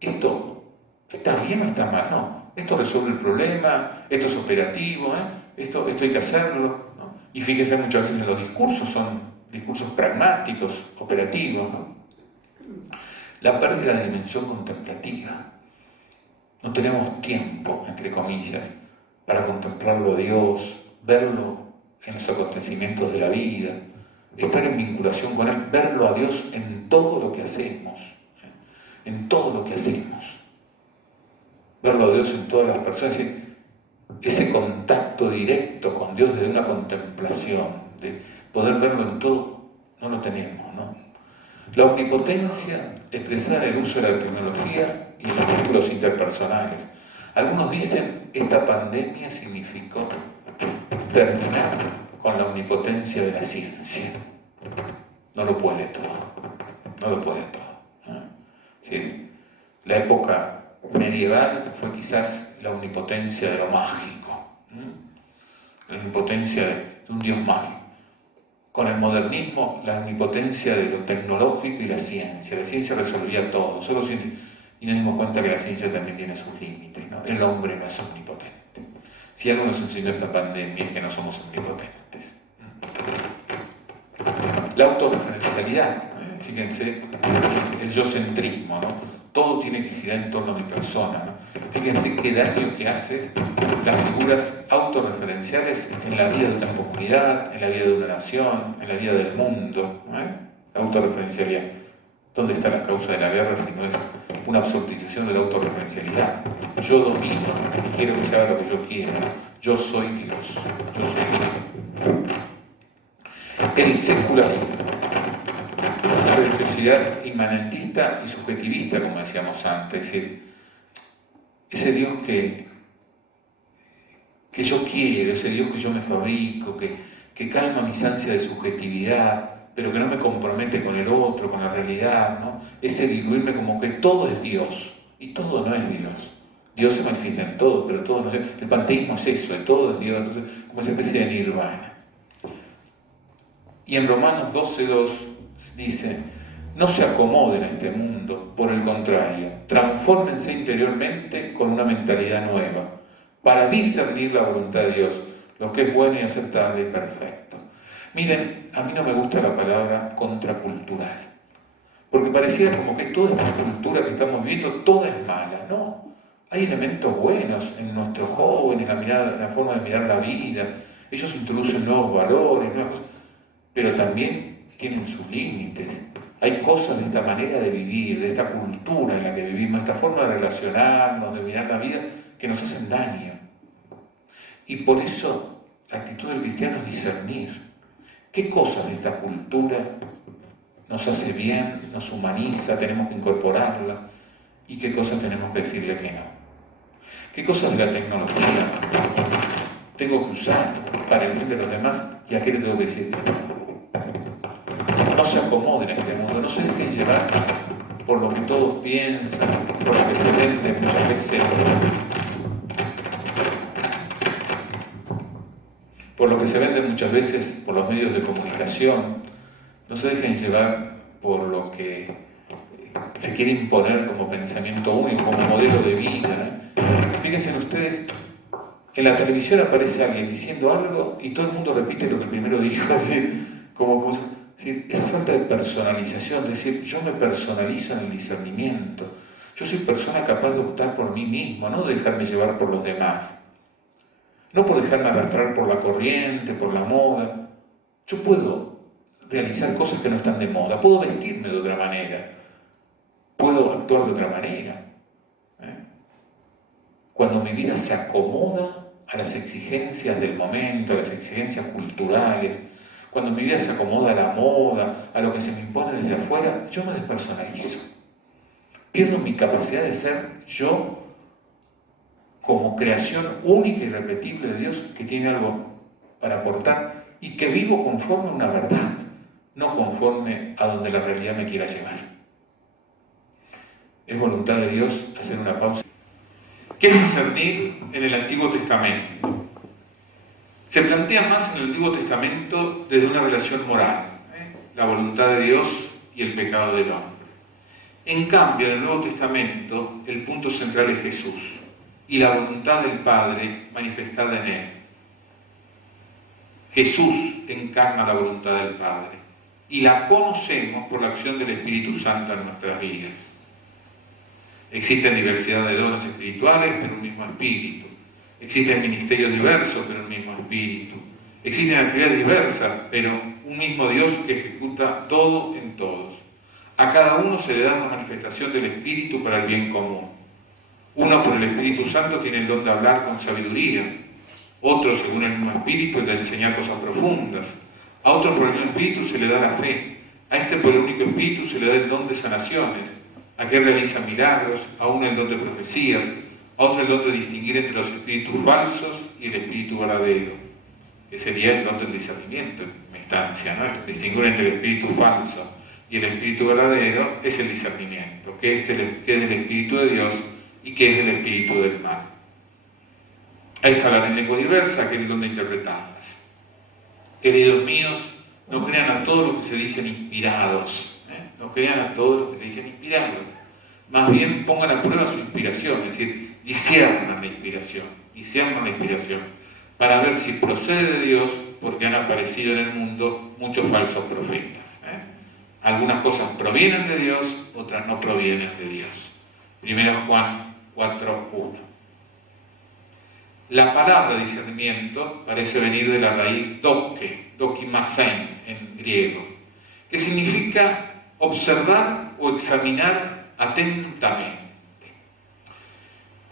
¿Esto está bien o está mal? No. Esto resuelve el problema, esto es operativo, esto hay que hacerlo, ¿no? Y fíjense, muchas veces en los discursos son discursos pragmáticos, operativos, ¿no? La pérdida de dimensión contemplativa. No tenemos tiempo, entre comillas, para contemplarlo a Dios, verlo en los acontecimientos de la vida, estar en vinculación con Él, verlo a Dios en todo lo que hacemos, en todo lo que hacemos. Verlo a Dios en todas las personas, ese contacto directo con Dios desde una contemplación, de poder verlo en todo, no lo tenemos, ¿no? La omnipotencia expresada en el uso de la tecnología y en los vínculos interpersonales. Algunos dicen que esta pandemia significó terminar con la omnipotencia de la ciencia. No lo puede todo, no lo puede todo, ¿no? ¿Sí? La época medieval fue quizás la omnipotencia de lo mágico, ¿no? La omnipotencia de un Dios mágico. Con el modernismo, la omnipotencia de lo tecnológico y la ciencia. La ciencia resolvía todo, y nos dimos cuenta que la ciencia también tiene sus límites, ¿no? El hombre no es omnipotente. Si algo nos enseñó esta pandemia es que no somos omnipotentes. La autorreferencialidad, fíjense, el yo-centrismo, ¿no? Todo tiene que girar en torno a mi persona, ¿no? Fíjense qué daño que hace las figuras autorreferenciales en la vida de una comunidad, en la vida de una nación, en la vida del mundo, ¿no? La autorreferencialidad. ¿Dónde está la causa de la guerra si no es una absolutización de la autorreferencialidad? Yo domino y quiero que se haga lo que yo quiera. Yo soy Dios. Yo soy Dios. El secularismo. Una religiosidad inmanentista y subjetivista, como decíamos antes. Es decir, ese Dios que yo quiero, ese Dios que yo me fabrico, que calma mis ansias de subjetividad, pero que no me compromete con el otro, con la realidad, ¿no? Ese diluirme como que todo es Dios, y todo no es Dios. Dios se manifiesta en todo, pero todo no es. El panteísmo es eso, todo es Dios, entonces, como esa especie de nirvana. Y en Romanos 12:2 dice: no se acomoden a este mundo, por el contrario, transfórmense interiormente con una mentalidad nueva, para discernir la voluntad de Dios, lo que es bueno y aceptable y perfecto. Miren, a mí no me gusta la palabra contracultural, porque pareciera como que toda esta cultura que estamos viviendo, toda es mala. No, hay elementos buenos en nuestros jóvenes, la forma de mirar la vida. Ellos introducen nuevos valores, nuevas cosas, pero también tienen sus límites. Hay cosas de esta manera de vivir, de esta cultura en la que vivimos, esta forma de relacionarnos, de mirar la vida, que nos hacen daño. Y por eso la actitud del cristiano es discernir qué cosas de esta cultura nos hace bien, nos humaniza, tenemos que incorporarla, y qué cosas tenemos que decirle que no. ¿Qué cosas de la tecnología tengo que usar para el bien de los demás y a qué le tengo que decir que no? No se acomoden en este mundo, no se dejen llevar por lo que todos piensan, por lo que se vende muchas veces, por lo que se vende muchas veces por los medios de comunicación. No se dejen llevar por lo que se quiere imponer como pensamiento único, como modelo de vida. Fíjense en ustedes, en la televisión aparece alguien diciendo algo y todo el mundo repite lo que el primero dijo, así, esa falta de personalización, es decir, yo me personalizo en el discernimiento, yo soy persona capaz de optar por mí mismo, no de dejarme llevar por los demás, no por dejarme arrastrar por la corriente, por la moda. Yo puedo realizar cosas que no están de moda, puedo vestirme de otra manera, puedo actuar de otra manera. Cuando mi vida se acomoda a las exigencias del momento, a las exigencias culturales, cuando mi vida se acomoda a la moda, a lo que se me impone desde afuera, yo me despersonalizo. Pierdo mi capacidad de ser yo como creación única y irrepetible de Dios que tiene algo para aportar y que vivo conforme a una verdad, no conforme a donde la realidad me quiera llevar. Es voluntad de Dios hacer una pausa. ¿Qué es discernir en el Antiguo Testamento? Se plantea más en el Antiguo Testamento desde una relación moral, la voluntad de Dios y el pecado del hombre. En cambio, en el Nuevo Testamento, el punto central es Jesús. y la voluntad del Padre manifestada en Él. Jesús encarna la voluntad del Padre y la conocemos por la acción del Espíritu Santo en nuestras vidas. Existen diversidad de dones espirituales, pero un mismo Espíritu. Existen ministerios diversos, pero un mismo Espíritu. Existen actividades diversas, pero un mismo Dios que ejecuta todo en todos. A cada uno se le da una manifestación del Espíritu para el bien común. Uno, por el Espíritu Santo, tiene el don de hablar con sabiduría. Otro, según el mismo Espíritu, el de enseñar cosas profundas. A otro, por el mismo Espíritu, se le da la fe. A este, por el único Espíritu, se le da el don de sanaciones. A aquel realiza milagros. A uno el don de profecías. A otro el don de distinguir entre los espíritus falsos y el espíritu verdadero, que sería el don del discernimiento en mi instancia, ¿no? Distinguir entre el espíritu falso y el espíritu verdadero es el discernimiento, que es del espíritu de Dios y que es del espíritu del mal. Ahí está la lengua diversa, que es el don de interpretarlas. Queridos míos, no crean a todo lo que se dicen inspirados, no crean a todo lo que se dicen inspirados. Más bien pongan a prueba su inspiración, es decir, disciernan la inspiración, para ver si procede de Dios, porque han aparecido en el mundo muchos falsos profetas. Algunas cosas provienen de Dios, otras no provienen de Dios. 1 Juan 4:1. La palabra discernimiento parece venir de la raíz dokimasein en griego, que significa observar o examinar atentamente.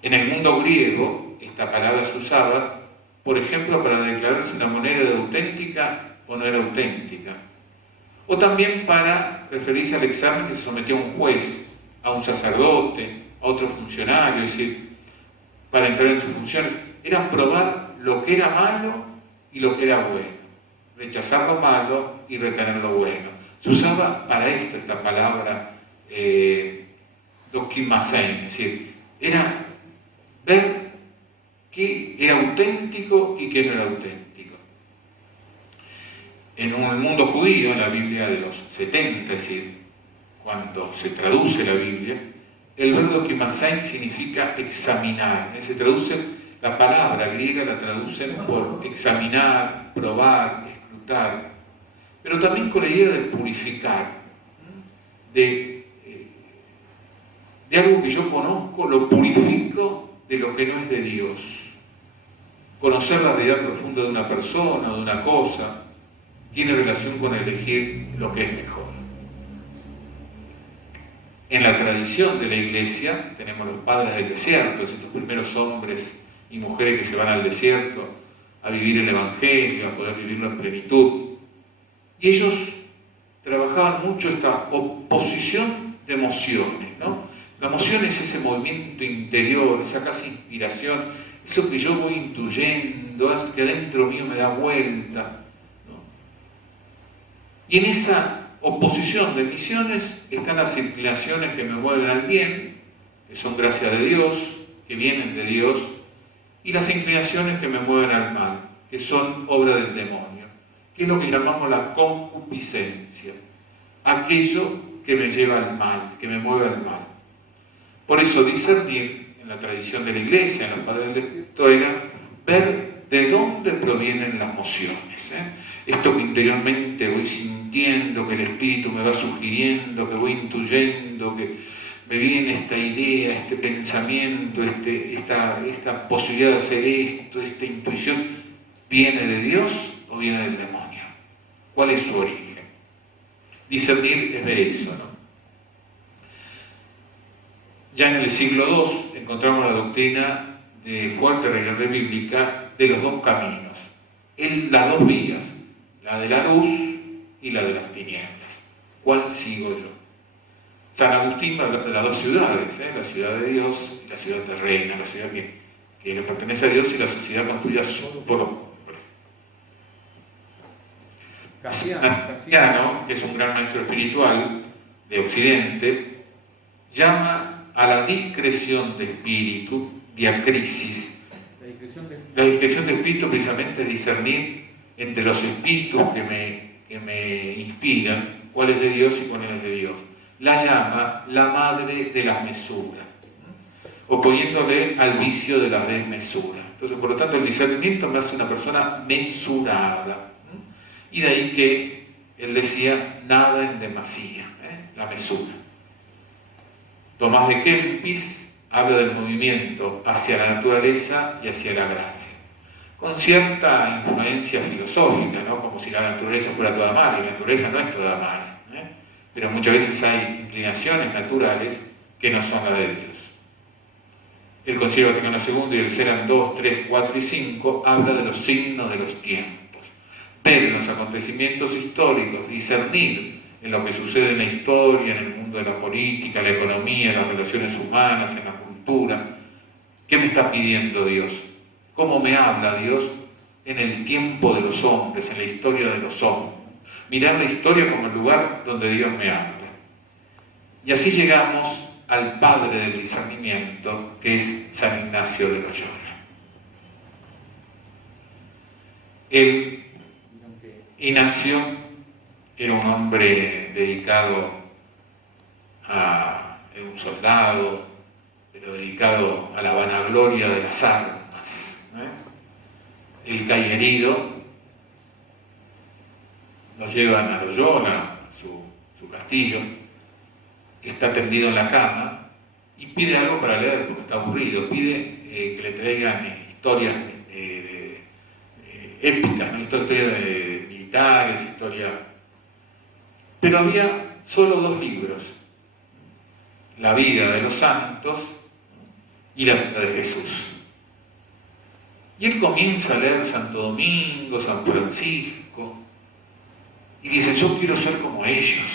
En el mundo griego, esta palabra se usaba, por ejemplo, para declarar si una moneda era auténtica o no era auténtica. O también para referirse al examen que se sometió a un juez, a un sacerdote, a otro funcionario, es decir, para entrar en sus funciones. Era probar lo que era malo y lo que era bueno. Rechazar lo malo y retener lo bueno. Se usaba para esto esta palabra dokimasein, es decir, era ver qué era auténtico y qué no era auténtico. En el mundo judío, en la Biblia de los 70, es decir, cuando se traduce la Biblia, el verbo dokimasein significa examinar. Se traduce, la palabra griega la traducen por examinar, probar, escrutar, pero también con la idea de purificar, de algo que yo conozco, lo purifico de lo que no es de Dios. Conocer la realidad profunda de una persona o de una cosa tiene relación con elegir lo que es mejor. En la tradición de la Iglesia tenemos los padres del desierto, estos primeros hombres y mujeres que se van al desierto a vivir el Evangelio, a poder vivirlo en plenitud. Y ellos trabajaban mucho esta oposición de emociones, ¿no? La emoción es ese movimiento interior, esa casi inspiración, eso que yo voy intuyendo, que adentro mío me da vuelta, ¿no? Y en esa oposición de misiones están las inclinaciones que me mueven al bien, que son gracia de Dios, que vienen de Dios, y las inclinaciones que me mueven al mal, que son obra del demonio, que es lo que llamamos la concupiscencia, aquello que me lleva al mal, que me mueve al mal. Por eso discernir, en la tradición de la Iglesia, en los padres del desierto, era ver de dónde provienen las emociones. Esto que interiormente voy sintiendo, que el Espíritu me va sugiriendo, que voy intuyendo, que me viene esta idea, este pensamiento, esta posibilidad de hacer esto, esta intuición, ¿viene de Dios o viene del demonio? ¿Cuál es su origen? Discernir es ver eso, ¿no? Ya en el siglo II encontramos la doctrina de fuerte regla bíblica de los dos caminos, las dos vías, la de la luz y la de las tinieblas. ¿Cuál sigo yo? San Agustín va a hablar de las dos ciudades, la ciudad de Dios y la ciudad terrena, la ciudad que le pertenece a Dios y la sociedad construida solo por los hombres. Casiano, que es un gran maestro espiritual de Occidente, llama a la discreción de espíritu, diacrisis. La discreción de espíritu precisamente es discernir entre los espíritus que me inspiran, cuál es de Dios y cuál es de Dios. La llama la madre de las mesuras. oponiéndole al vicio de la desmesura. Entonces, por lo tanto, el discernimiento me hace una persona mesurada. Y de ahí que él decía, nada en demasía, la mesura. Tomás de Kempis habla del movimiento hacia la naturaleza y hacia la gracia, con cierta influencia filosófica, ¿no? Como si la naturaleza fuera toda mala, y la naturaleza no es toda mala, pero muchas veces hay inclinaciones naturales que no son la de Dios. El Concilio Vaticano II y el Serán 2, 3, 4 y 5 habla de los signos de los tiempos, ver los acontecimientos históricos, discernir en lo que sucede en la historia, en el mundo de la política, la economía, las relaciones humanas, en la cultura. ¿Qué me está pidiendo Dios? ¿Cómo me habla Dios en el tiempo de los hombres, en la historia de los hombres? Mirar la historia como el lugar donde Dios me habla. Y así llegamos al padre del discernimiento, que es San Ignacio de Loyola. Ignacio era un hombre dedicado era un soldado, pero dedicado a la vanagloria de las armas. Él cae herido, lo llevan a Loyola, su castillo, que está tendido en la cama, y pide algo para leer porque está aburrido, pide que le traigan historias épicas, ¿no? Historias de militares, historia. Pero había solo 2 libros, la vida de los santos y la vida de Jesús. Y él comienza a leer Santo Domingo, San Francisco, y dice, yo quiero ser como ellos.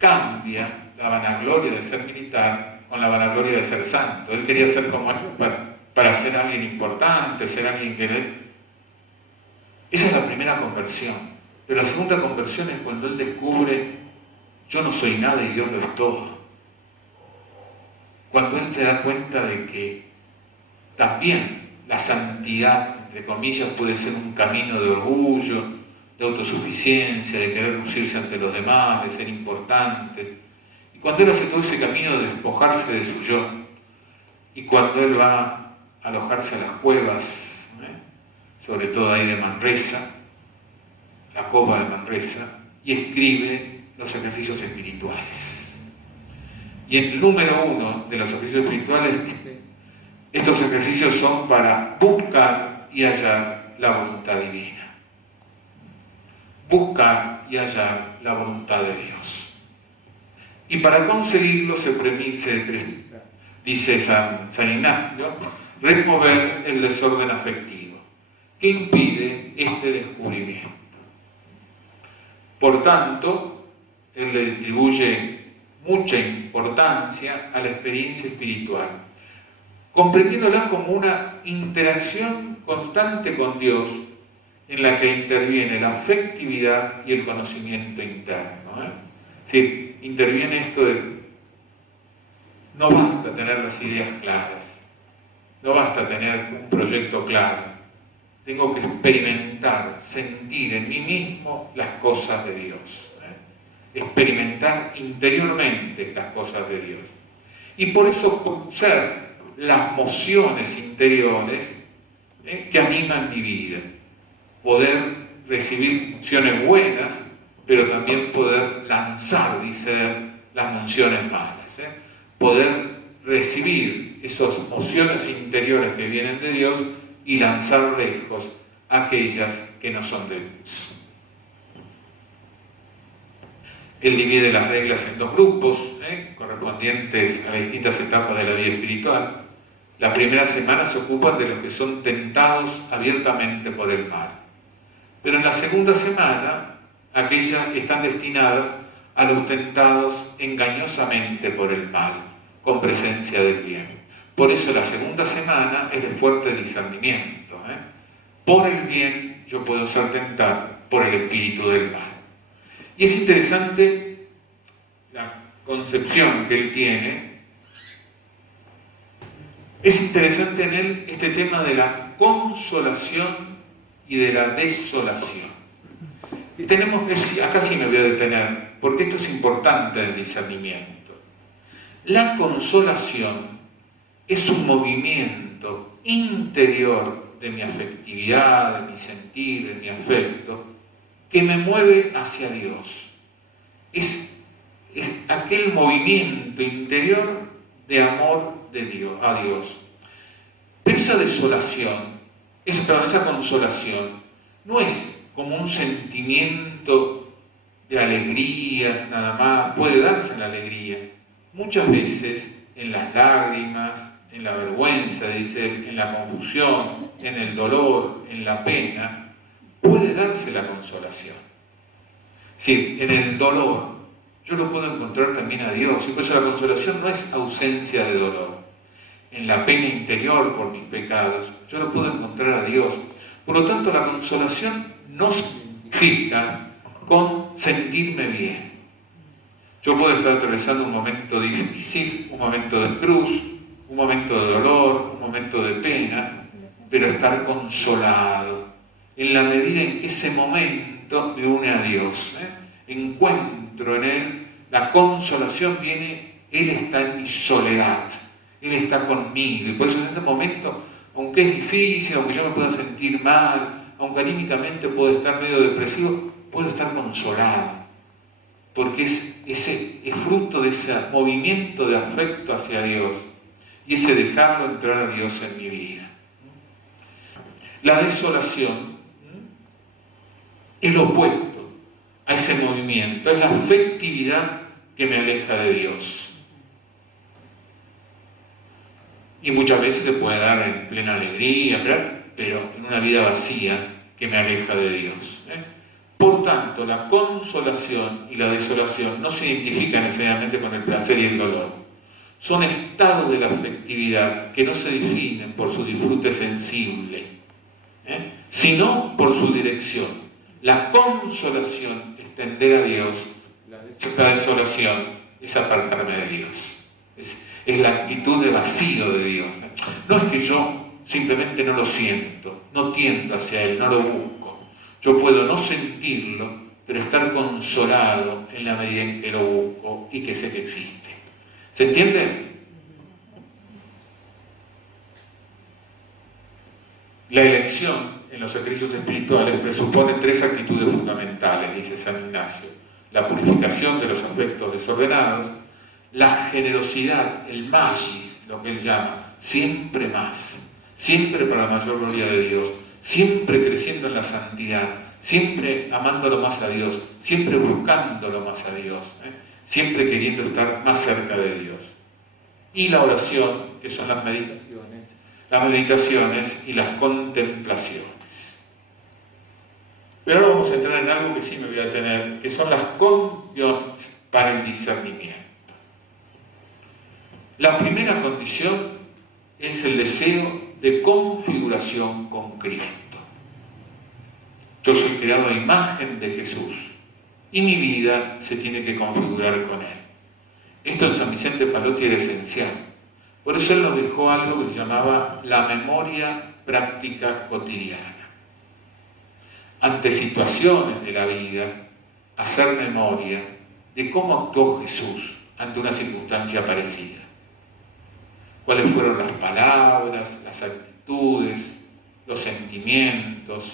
Cambia la vanagloria de ser militar con la vanagloria de ser santo. Él quería ser como ellos para ser alguien importante, ser alguien que le... Esa es la primera conversión. Pero la segunda conversión es cuando él descubre, yo no soy nada y Dios lo es todo. Cuando él se da cuenta de que también la santidad, entre comillas, puede ser un camino de orgullo, de autosuficiencia, de querer lucirse ante los demás, de ser importante. Y cuando él hace todo ese camino de despojarse de su yo, y cuando él va a alojarse a las cuevas, sobre todo ahí de Manresa, la cova de Manresa, y escribe los ejercicios espirituales. Y en el número 1 de los ejercicios espirituales dice, estos ejercicios son para buscar y hallar la voluntad divina. Buscar y hallar la voluntad de Dios. Y para conseguirlo se precisa, dice San Ignacio, remover el desorden afectivo, que impide este descubrimiento. Por tanto, él le atribuye mucha importancia a la experiencia espiritual, comprendiéndola como una interacción constante con Dios en la que interviene la afectividad y el conocimiento interno. Es decir, interviene esto de no basta tener las ideas claras, no basta tener un proyecto claro, tengo que experimentar, sentir en mí mismo las cosas de Dios, experimentar interiormente las cosas de Dios. Y por eso conocer las mociones interiores que animan mi vida, poder recibir emociones buenas, pero también poder lanzar, dice, las emociones malas, poder recibir esas emociones interiores que vienen de Dios y lanzar lejos aquellas que no son de Dios. Él divide las reglas en 2 grupos, correspondientes a las distintas etapas de la vida espiritual. La primera semana se ocupan de los que son tentados abiertamente por el mal. Pero en la segunda semana, aquellas están destinadas a los tentados engañosamente por el mal, con presencia del bien. Por eso la segunda semana es de fuerte discernimiento. Por el bien yo puedo ser tentado por el espíritu del mal. Y es interesante la concepción que él tiene. Es interesante en él este tema de la consolación y de la desolación. Y tenemos que, acá sí me voy a detener, porque esto es importante del discernimiento. La consolación es un movimiento interior de mi afectividad, de mi sentir, de mi afecto, que me mueve hacia Dios. Es aquel movimiento interior de amor de Dios, a Dios. Pero esa desolación, esa consolación, no es como un sentimiento de alegrías nada más, puede darse la alegría. Muchas veces en las lágrimas, en la vergüenza, dice, en la confusión, en el dolor, en la pena, puede darse la consolación. Es decir, en el dolor yo lo puedo encontrar también a Dios, y por eso la consolación no es ausencia de dolor. En la pena interior por mis pecados, yo lo puedo encontrar a Dios. Por lo tanto, la consolación no significa con sentirme bien. Yo puedo estar atravesando un momento difícil, un momento de cruz, un momento de dolor, un momento de pena, pero estar consolado, en la medida en que ese momento me une a Dios. Encuentro en Él, la consolación viene, Él está en mi soledad, Él está conmigo, y por eso en este momento, aunque es difícil, aunque yo me pueda sentir mal, aunque anímicamente puedo estar medio depresivo, puedo estar consolado, porque es fruto de ese movimiento de afecto hacia Dios y ese dejarlo entrar a Dios en mi vida. La desolación es lo opuesto a ese movimiento, es la afectividad que me aleja de Dios. Y muchas veces se puede dar en plena alegría, pero en una vida vacía que me aleja de Dios. Por tanto, la consolación y la desolación no se identifican necesariamente con el placer y el dolor. Son estados de la afectividad que no se definen por su disfrute sensible, sino por su dirección. La consolación es tender a Dios, la desolación es apartarme de Dios. Es la actitud de vacío de Dios. No es que yo simplemente no lo siento, no tiendo hacia Él, no lo busco. Yo puedo no sentirlo, pero estar consolado en la medida en que lo busco y que sé que existe. ¿Se entiende? La elección en los ejercicios espirituales presupone tres actitudes fundamentales, dice San Ignacio. La purificación de los afectos desordenados, la generosidad, el magis, lo que él llama, siempre más, siempre para la mayor gloria de Dios, siempre creciendo en la santidad, siempre amándolo más a Dios, siempre buscándolo más a Dios, siempre queriendo estar más cerca de Dios. Y la oración, que son las meditaciones y las contemplaciones. Pero ahora vamos a entrar en algo que sí me voy a tener, que son las condiciones para el discernimiento. La primera condición es el deseo de configuración con Cristo. Yo soy creado a imagen de Jesús y mi vida se tiene que configurar con Él. Esto en San Vicente Pallotti era esencial. Por eso él nos dejó algo que se llamaba la memoria práctica cotidiana. Ante situaciones de la vida, hacer memoria de cómo actuó Jesús ante una circunstancia parecida. Cuáles fueron las palabras, las actitudes, los sentimientos,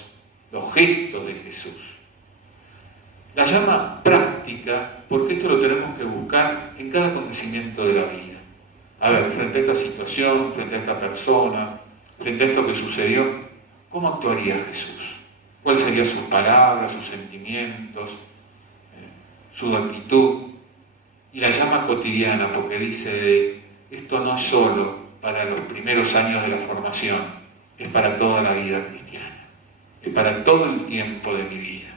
los gestos de Jesús. La llama práctica porque esto lo tenemos que buscar en cada acontecimiento de la vida. A ver, frente a esta situación, frente a esta persona, frente a esto que sucedió, ¿cómo actuaría Jesús? ¿Cuáles serían sus palabras, sus sentimientos, su actitud? Y la llama cotidiana porque dice, esto no es solo para los primeros años de la formación, es para toda la vida cristiana, es para todo el tiempo de mi vida.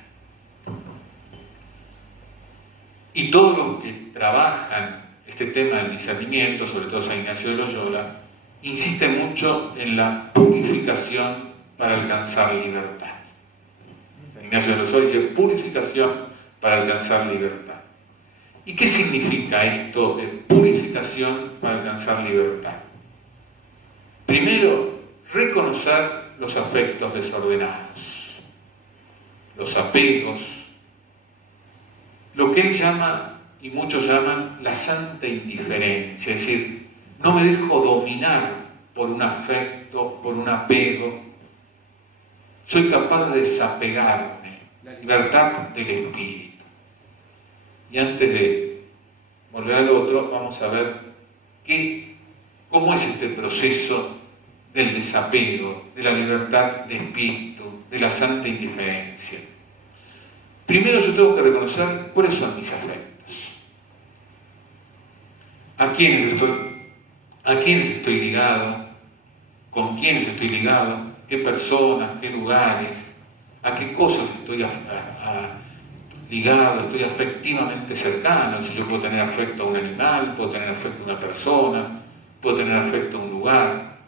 Y todos los que trabajan este tema del discernimiento, sobre todo San Ignacio de Loyola, insiste mucho en la purificación para alcanzar libertad. San Ignacio de Loyola dice purificación para alcanzar libertad. ¿Y qué significa esto de purificación para alcanzar libertad? Primero, reconocer los afectos desordenados, los apegos, lo que él llama, y muchos llaman, la santa indiferencia, es decir, no me dejo dominar por un afecto, por un apego. Soy capaz de desapegarme, la libertad del espíritu. Y antes de volver al otro, vamos a ver cómo es este proceso del desapego, de la libertad de espíritu, de la santa indiferencia. Primero yo tengo que reconocer cuáles son mis afectos. ¿A quiénes estoy ligado? ¿Con quiénes estoy ligado? ¿Qué personas? ¿Qué lugares? ¿A qué cosas estoy ligado? ¿Estoy afectivamente cercano? Si yo puedo tener afecto a un animal, puedo tener afecto a una persona, puedo tener afecto a un lugar.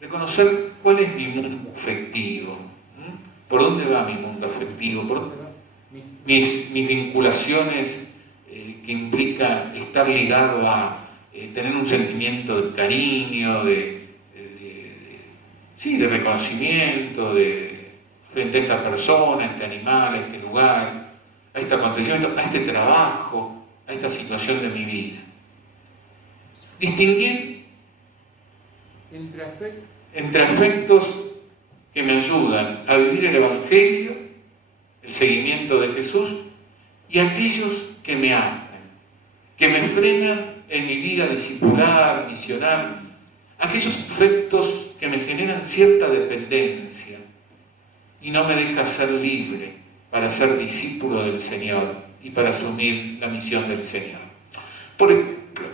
Reconocer cuál es mi mundo afectivo. ¿Por dónde va mi mundo afectivo? ¿Por dónde van mis vinculaciones que implica estar ligado a tener un sentimiento de cariño, de reconocimiento frente a esta persona, a este animal, a este lugar, a este acontecimiento, a este trabajo, a esta situación de mi vida? Distinguir entre afectos que me ayudan a vivir el Evangelio, el seguimiento de Jesús, y aquellos que me atan, que me frenan en mi vida discipular, misional, aquellos afectos que me generan cierta dependencia y no me dejan ser libre para ser discípulo del Señor y para asumir la misión del Señor. Por ejemplo,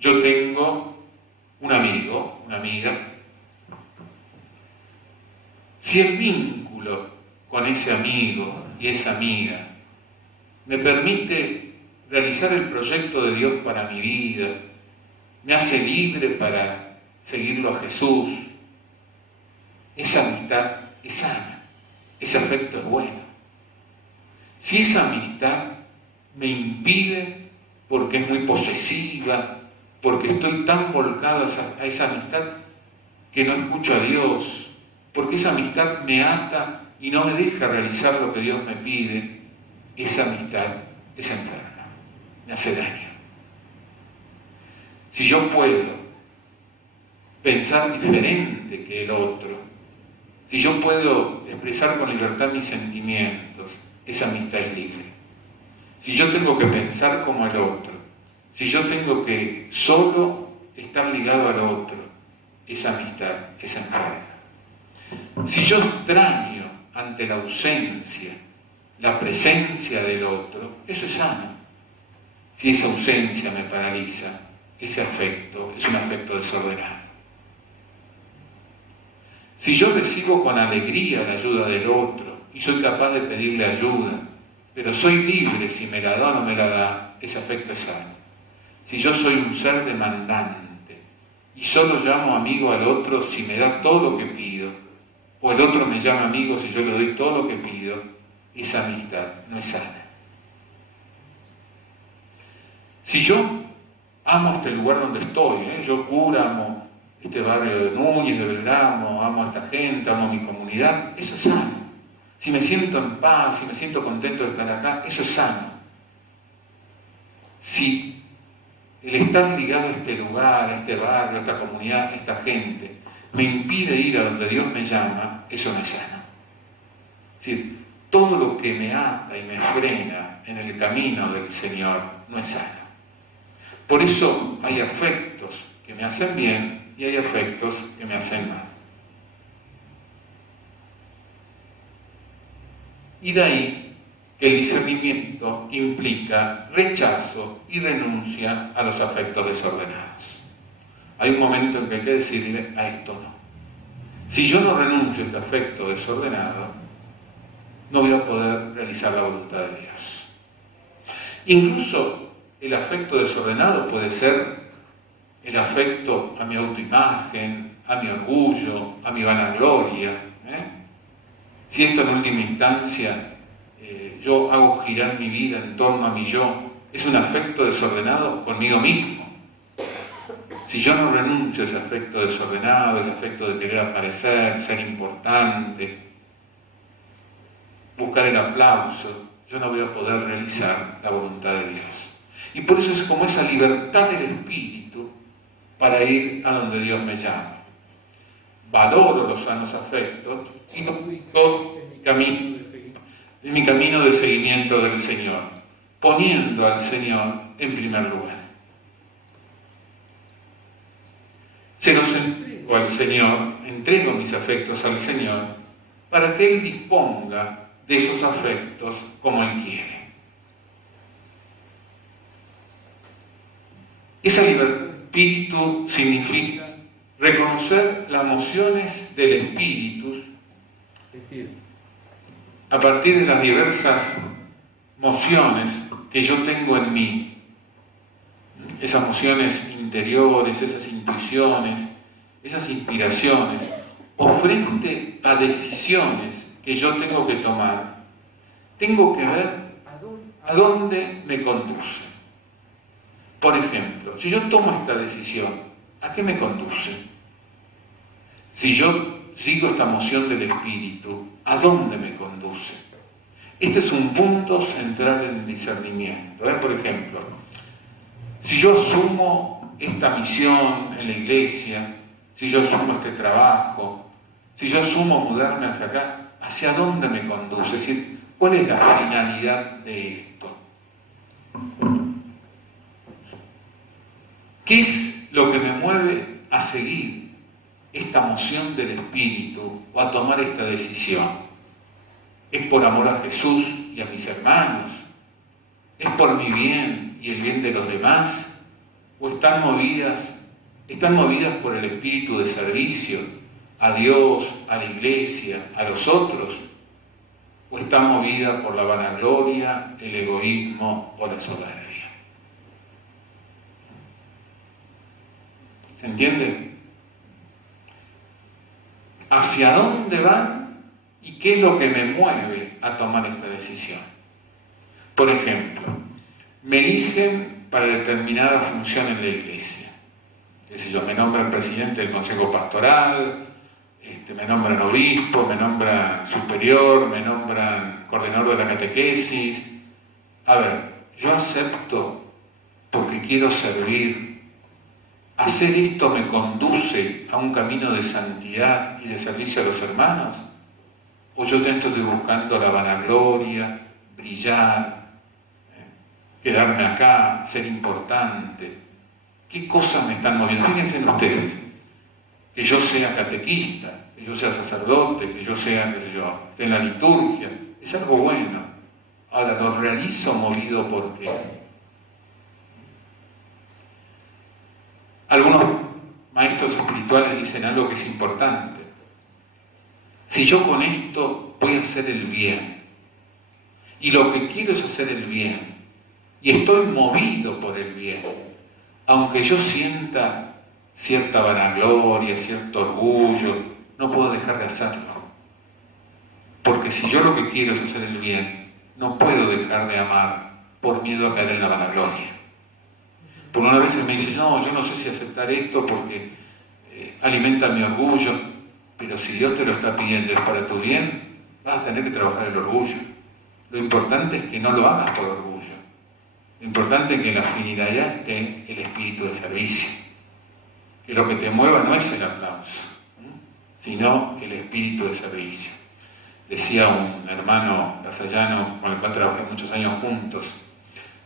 yo tengo un amigo, una amiga. Si el vínculo con ese amigo y esa amiga me permite realizar el proyecto de Dios para mi vida, me hace libre para seguirlo a Jesús, esa amistad es sana, ese afecto es bueno. Si esa amistad me impide porque es muy posesiva, porque estoy tan volcado a esa amistad que no escucho a Dios, porque esa amistad me ata y no me deja realizar lo que Dios me pide, esa amistad es enferma, me hace daño. Si yo puedo pensar diferente que el otro, si yo puedo expresar con libertad mis sentimientos, esa amistad es libre. Si yo tengo que pensar como el otro, si yo tengo que solo estar ligado al otro, esa amistad es enferma. Si yo extraño ante la ausencia la presencia del otro, eso es sano. Si esa ausencia me paraliza, ese afecto es un afecto desordenado. Si yo recibo con alegría la ayuda del otro y soy capaz de pedirle ayuda, pero soy libre si me la da o no me la da, ese afecto es sano. Si yo soy un ser demandante y solo llamo amigo al otro si me da todo lo que pido, o el otro me llama amigo si yo le doy todo lo que pido, esa amistad no es sana. Si yo amo este lugar donde estoy, yo cura, amo este barrio de Núñez, de Belgrano, amo a esta gente, amo a mi comunidad, eso es sano. Si me siento en paz, si me siento contento de estar acá, eso es sano. Si el estar ligado a este lugar, a este barrio, a esta comunidad, a esta gente, me impide ir a donde Dios me llama, eso no es sano. Es decir, todo lo que me ata y me frena en el camino del Señor no es sano. Por eso hay afectos que me hacen bien y hay afectos que me hacen mal. Y de ahí que el discernimiento implica rechazo y renuncia a los afectos desordenados. Hay un momento en que hay que decirle a esto no. Si yo no renuncio a este afecto desordenado, no voy a poder realizar la voluntad de Dios. Incluso el afecto desordenado puede ser el afecto a mi autoimagen, a mi orgullo, a mi vanagloria. Si esto en última instancia yo hago girar mi vida en torno a mi yo, es un afecto desordenado conmigo mismo. Si yo no renuncio a ese afecto desordenado, ese afecto de querer aparecer, ser importante, buscar el aplauso, yo no voy a poder realizar la voluntad de Dios. Y por eso es como esa libertad del espíritu para ir a donde Dios me llama. Valoro los sanos afectos y los ubico en mi camino de seguimiento del Señor, poniendo al Señor en primer lugar. Se los entrego al Señor, entrego mis afectos al Señor, para que Él disponga de esos afectos como Él quiere. Esa libertad de espíritu significa reconocer las mociones del espíritu, es decir, a partir de las diversas mociones que yo tengo en mí, esas mociones interiores, esas intuiciones, esas inspiraciones, o frente a decisiones que yo tengo que tomar, tengo que ver a dónde me conduce. Por ejemplo, si yo tomo esta decisión, ¿a qué me conduce? Si yo sigo esta moción del espíritu, ¿a dónde me conduce? Este es un punto central en el discernimiento. Por ejemplo, si yo asumo esta misión en la iglesia, si yo asumo este trabajo, si yo asumo mudarme hacia acá, ¿hacia dónde me conduce? Es decir, ¿cuál es la finalidad de esto? ¿Qué es lo que me mueve a seguir esta moción del espíritu o a tomar esta decisión? ¿Es por amor a Jesús y a mis hermanos? ¿Es por mi bien y el bien de los demás? ¿O están movidas por el espíritu de servicio a Dios, a la iglesia, a los otros? ¿O están movidas por la vanagloria, el egoísmo o la soberbia? ¿Se entiende? ¿Hacia dónde van y qué es lo que me mueve a tomar esta decisión? Por ejemplo, me eligen para determinada función en la iglesia. Qué sé yo, me nombran presidente del consejo pastoral, me nombran obispo, me nombran superior, me nombran coordinador de la catequesis. A ver, yo acepto porque quiero servir. ¿Hacer esto me conduce a un camino de santidad y de servicio a los hermanos? ¿O yo dentro estoy buscando la vanagloria, brillar, quedarme acá, ser importante? ¿Qué cosas me están moviendo? Fíjense en ustedes, que yo sea catequista, que yo sea sacerdote, que yo sea, qué sé yo, en la liturgia, es algo bueno. Ahora, lo realizo movido por qué. Algunos maestros espirituales dicen algo que es importante. Si yo con esto voy a hacer el bien, y lo que quiero es hacer el bien, y estoy movido por el bien, aunque yo sienta cierta vanagloria, cierto orgullo, no puedo dejar de hacerlo. Porque si yo lo que quiero es hacer el bien, no puedo dejar de amar por miedo a caer en la vanagloria. Por una vez me dice, no, yo no sé si aceptar esto porque alimenta mi orgullo, pero si Dios te lo está pidiendo es para tu bien, vas a tener que trabajar el orgullo. Lo importante es que no lo hagas por orgullo. Lo importante es que en la finalidad esté el espíritu de servicio. Que lo que te mueva no es el aplauso, sino el espíritu de servicio. Decía un hermano lasallano con el cual trabajé muchos años juntos,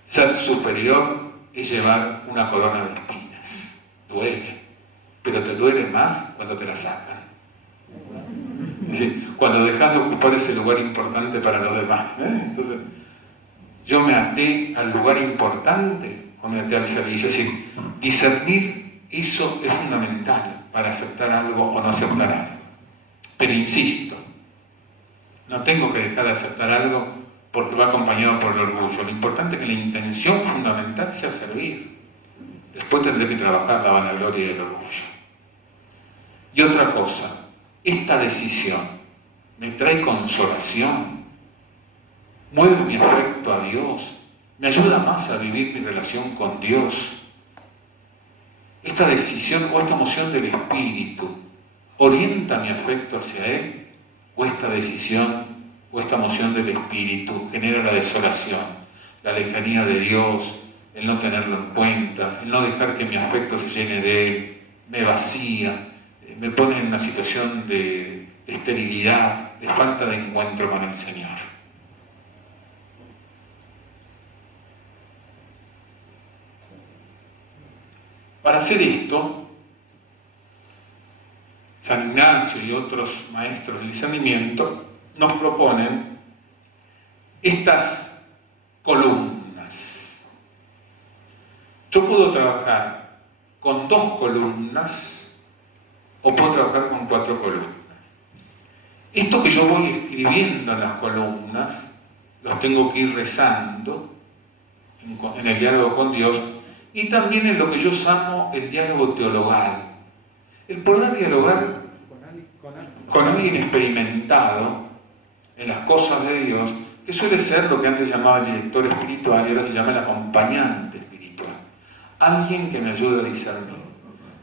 ser superior es llevar una corona de espinas. Duele, pero te duele más cuando te la sacan. Es decir, cuando dejas de ocupar ese lugar importante para los demás. Entonces, yo me até al lugar importante o me até al servicio. Es decir, discernir eso es fundamental para aceptar algo o no aceptar algo. Pero insisto, no tengo que dejar de aceptar algo porque va acompañado por el orgullo. Lo importante es que la intención fundamental sea servir. Después tendré que trabajar la vanagloria y el orgullo. Y otra cosa, esta decisión me trae consolación, mueve mi afecto a Dios, me ayuda más a vivir mi relación con Dios. Esta decisión o esta moción del Espíritu orienta mi afecto hacia Él, o esta decisión o esta moción del Espíritu genera la desolación, la lejanía de Dios, el no tenerlo en cuenta, el no dejar que mi afecto se llene de él, me vacía, me pone en una situación de esterilidad, de falta de encuentro con el Señor. Para hacer esto, San Ignacio y otros maestros del discernimiento nos proponen estas columnas. Yo puedo trabajar con 2 columnas o puedo trabajar con 4 columnas. Esto que yo voy escribiendo en las columnas, los tengo que ir rezando en el diálogo con Dios y también en lo que yo llamo el diálogo teologal. El poder dialogar con alguien experimentado en las cosas de Dios, que suele ser lo que antes llamaba el director espiritual y ahora se llama el acompañante espiritual. Alguien que me ayude a discernir.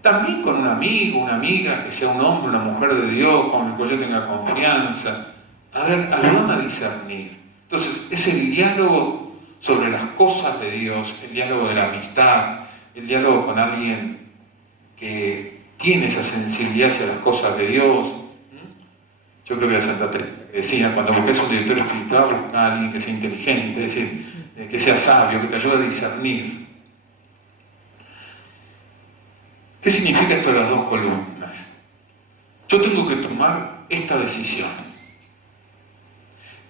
También con un amigo, una amiga, que sea un hombre, una mujer de Dios, con el cual yo tenga confianza. A ver, ayúdame a discernir. Entonces, es el diálogo sobre las cosas de Dios, el diálogo de la amistad, el diálogo con alguien que tiene esa sensibilidad hacia las cosas de Dios. Yo creo que era Santa Teresa que decía, cuando busques un director espiritual, busca a alguien que sea inteligente, es decir, que sea sabio, que te ayude a discernir. ¿Qué significa esto de las 2 columnas? Yo tengo que tomar esta decisión.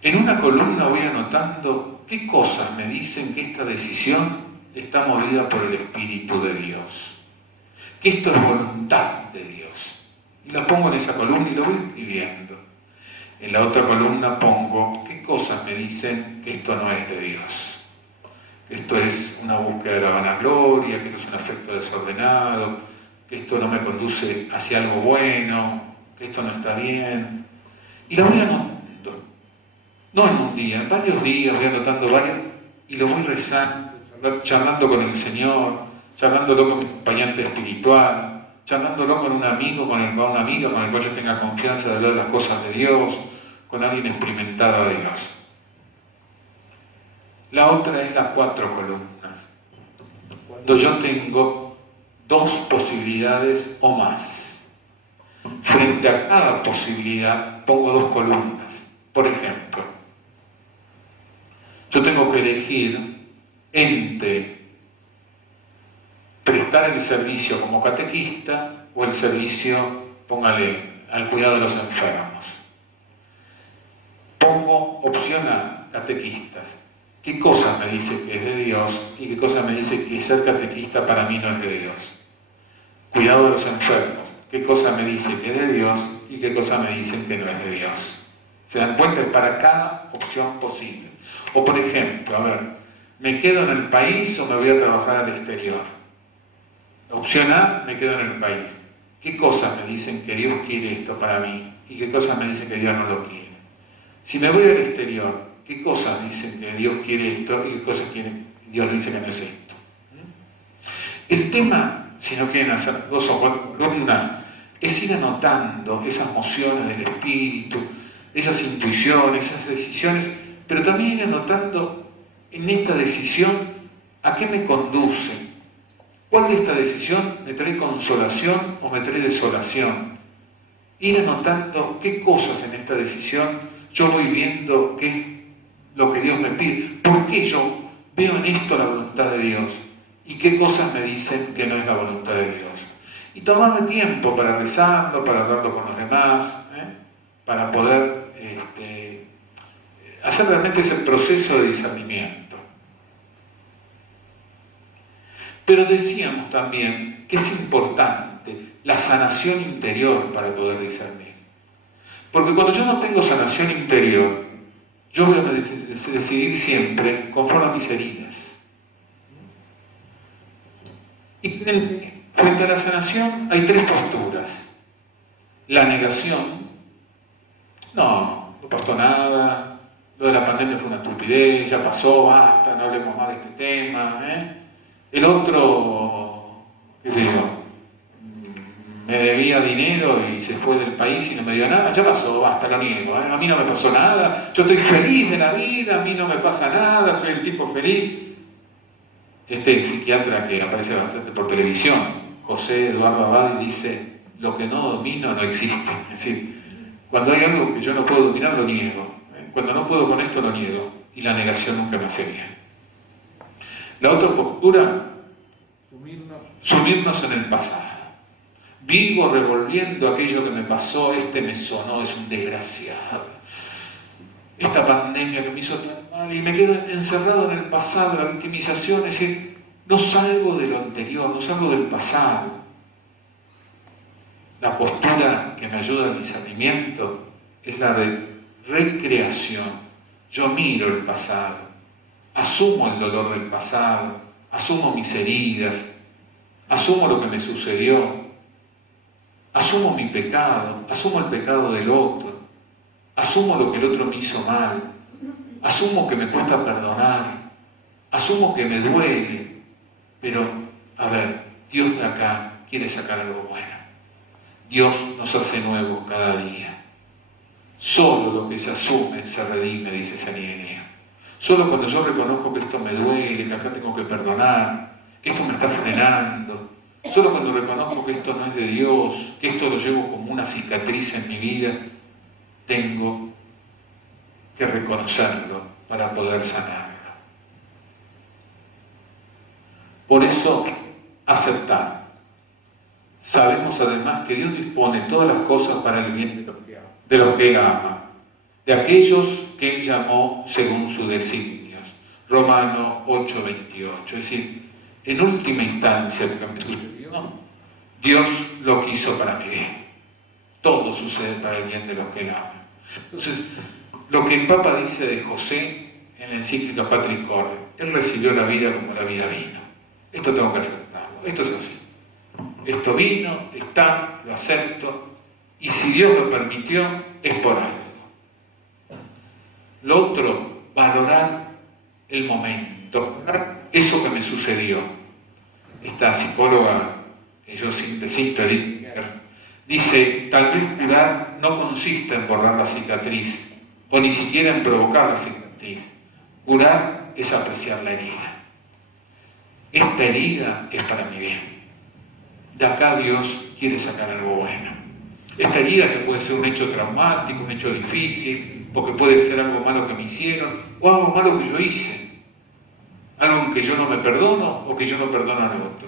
En una columna voy anotando qué cosas me dicen que esta decisión está movida por el Espíritu de Dios, que esto es voluntad de Dios. Y la pongo en esa columna y lo voy escribiendo. En la otra columna pongo qué cosas me dicen que esto no es de Dios. Que esto es una búsqueda de la vanagloria, que esto es un afecto desordenado, que esto no me conduce hacia algo bueno, que esto no está bien. Y lo voy anotando. No en un día, en varios días voy anotando varios y lo voy rezando, charlando con el Señor, charlándolo con mi acompañante espiritual, charlándolo con un amigo, con una amiga con el cual yo tenga confianza de hablar de las cosas de Dios, con alguien experimentado de Dios. La otra es las 4 columnas. Cuando yo tengo 2 posibilidades o más. Frente a cada posibilidad pongo 2 columnas. Por ejemplo, yo tengo que elegir entre prestar el servicio como catequista o el servicio, póngale, al cuidado de los enfermos. Pongo opción A, catequistas. ¿Qué cosas me dice que es de Dios y qué cosas me dice que ser catequista para mí no es de Dios? Cuidado de los enfermos. ¿Qué cosa me dice que es de Dios y qué cosas me dicen que no es de Dios? ¿Se dan cuenta? Es para cada opción posible. O por ejemplo, a ver, ¿me quedo en el país o me voy a trabajar al exterior? Opción A, me quedo en el país. ¿Qué cosas me dicen que Dios quiere esto para mí y qué cosas me dicen que Dios no lo quiere? Si me voy al exterior, ¿qué cosas dicen que Dios quiere esto y qué cosas Dios dice que no es esto? El tema, si no quieren hacer 2 o 4 columnas, es ir anotando esas mociones del espíritu, esas intuiciones, esas decisiones, pero también ir anotando en esta decisión a qué me conduce. ¿Cuál de esta decisión me trae consolación o me trae desolación? Ir anotando qué cosas en esta decisión yo voy viendo que es lo que Dios me pide. ¿Por qué yo veo en esto la voluntad de Dios? ¿Y qué cosas me dicen que no es la voluntad de Dios? Y tomarme tiempo para rezarlo, para hablarlo con los demás, para poder hacer realmente ese proceso de discernimiento. Pero decíamos también que es importante la sanación interior para poder discernir. Porque cuando yo no tengo sanación interior, yo voy a decidir siempre conforme a mis heridas. Y frente a la sanación hay 3 posturas. La negación, no pasó nada, lo de la pandemia fue una estupidez, ya pasó, basta, no hablemos más de este tema. El otro, qué sé yo, me debía dinero y se fue del país y no me dio nada, ya pasó, basta, lo niego, a mí no me pasó nada, yo estoy feliz de la vida, a mí no me pasa nada, soy el tipo feliz. Este psiquiatra que aparece bastante por televisión, José Eduardo Abad, dice: lo que no domino no existe. Es decir, cuando hay algo que yo no puedo dominar, lo niego. Cuando no puedo con esto, lo niego. Y la negación nunca me hace bien. La otra postura, sumirnos en el pasado. Vivo revolviendo aquello que me pasó, este me sonó, es un desgraciado. Esta pandemia que me hizo tan mal, y me quedo encerrado en el pasado, la victimización, es decir, no salgo de lo anterior, no salgo del pasado. La postura que me ayuda al discernimiento es la de recreación. Yo miro el pasado, asumo el dolor del pasado, asumo mis heridas, asumo lo que me sucedió, asumo mi pecado, asumo el pecado del otro, asumo lo que el otro me hizo mal, asumo que me cuesta perdonar, asumo que me duele, pero, a ver, Dios de acá quiere sacar algo bueno. Dios nos hace nuevos cada día. Solo lo que se asume se redime, dice San Ireneo. Solo cuando yo reconozco que esto me duele, que acá tengo que perdonar, que esto me está frenando, solo cuando reconozco que esto no es de Dios, que esto lo llevo como una cicatriz en mi vida, tengo que reconocerlo para poder sanarlo. Por eso, aceptar. Sabemos además que Dios dispone todas las cosas para el bien de los que Él ama, de aquellos que Él llamó según sus designios. Romanos 8:28. Es decir, en última instancia, lo que me sucedió, Dios lo quiso para mi bien. Todo sucede para el bien de los que Él ama. Entonces, lo que el Papa dice de José en la encíclica Patris Corde, él recibió la vida como la vida vino. Esto tengo que aceptarlo. Esto es así. Esto vino, está, lo acepto, y si Dios lo permitió, es por algo. Lo otro, valorar el momento, valorar eso que me sucedió. Esta psicóloga que yo siempre cito, Edith Eger, dice: tal vez curar no consiste en borrar la cicatriz, o ni siquiera en provocar la cicatriz. Curar es apreciar la herida. Esta herida es para mi bien. De acá Dios quiere sacar algo bueno. Esta herida que puede ser un hecho traumático, un hecho difícil, porque puede ser algo malo que me hicieron, o algo malo que yo hice. Algo que yo no me perdono o que yo no perdono al otro.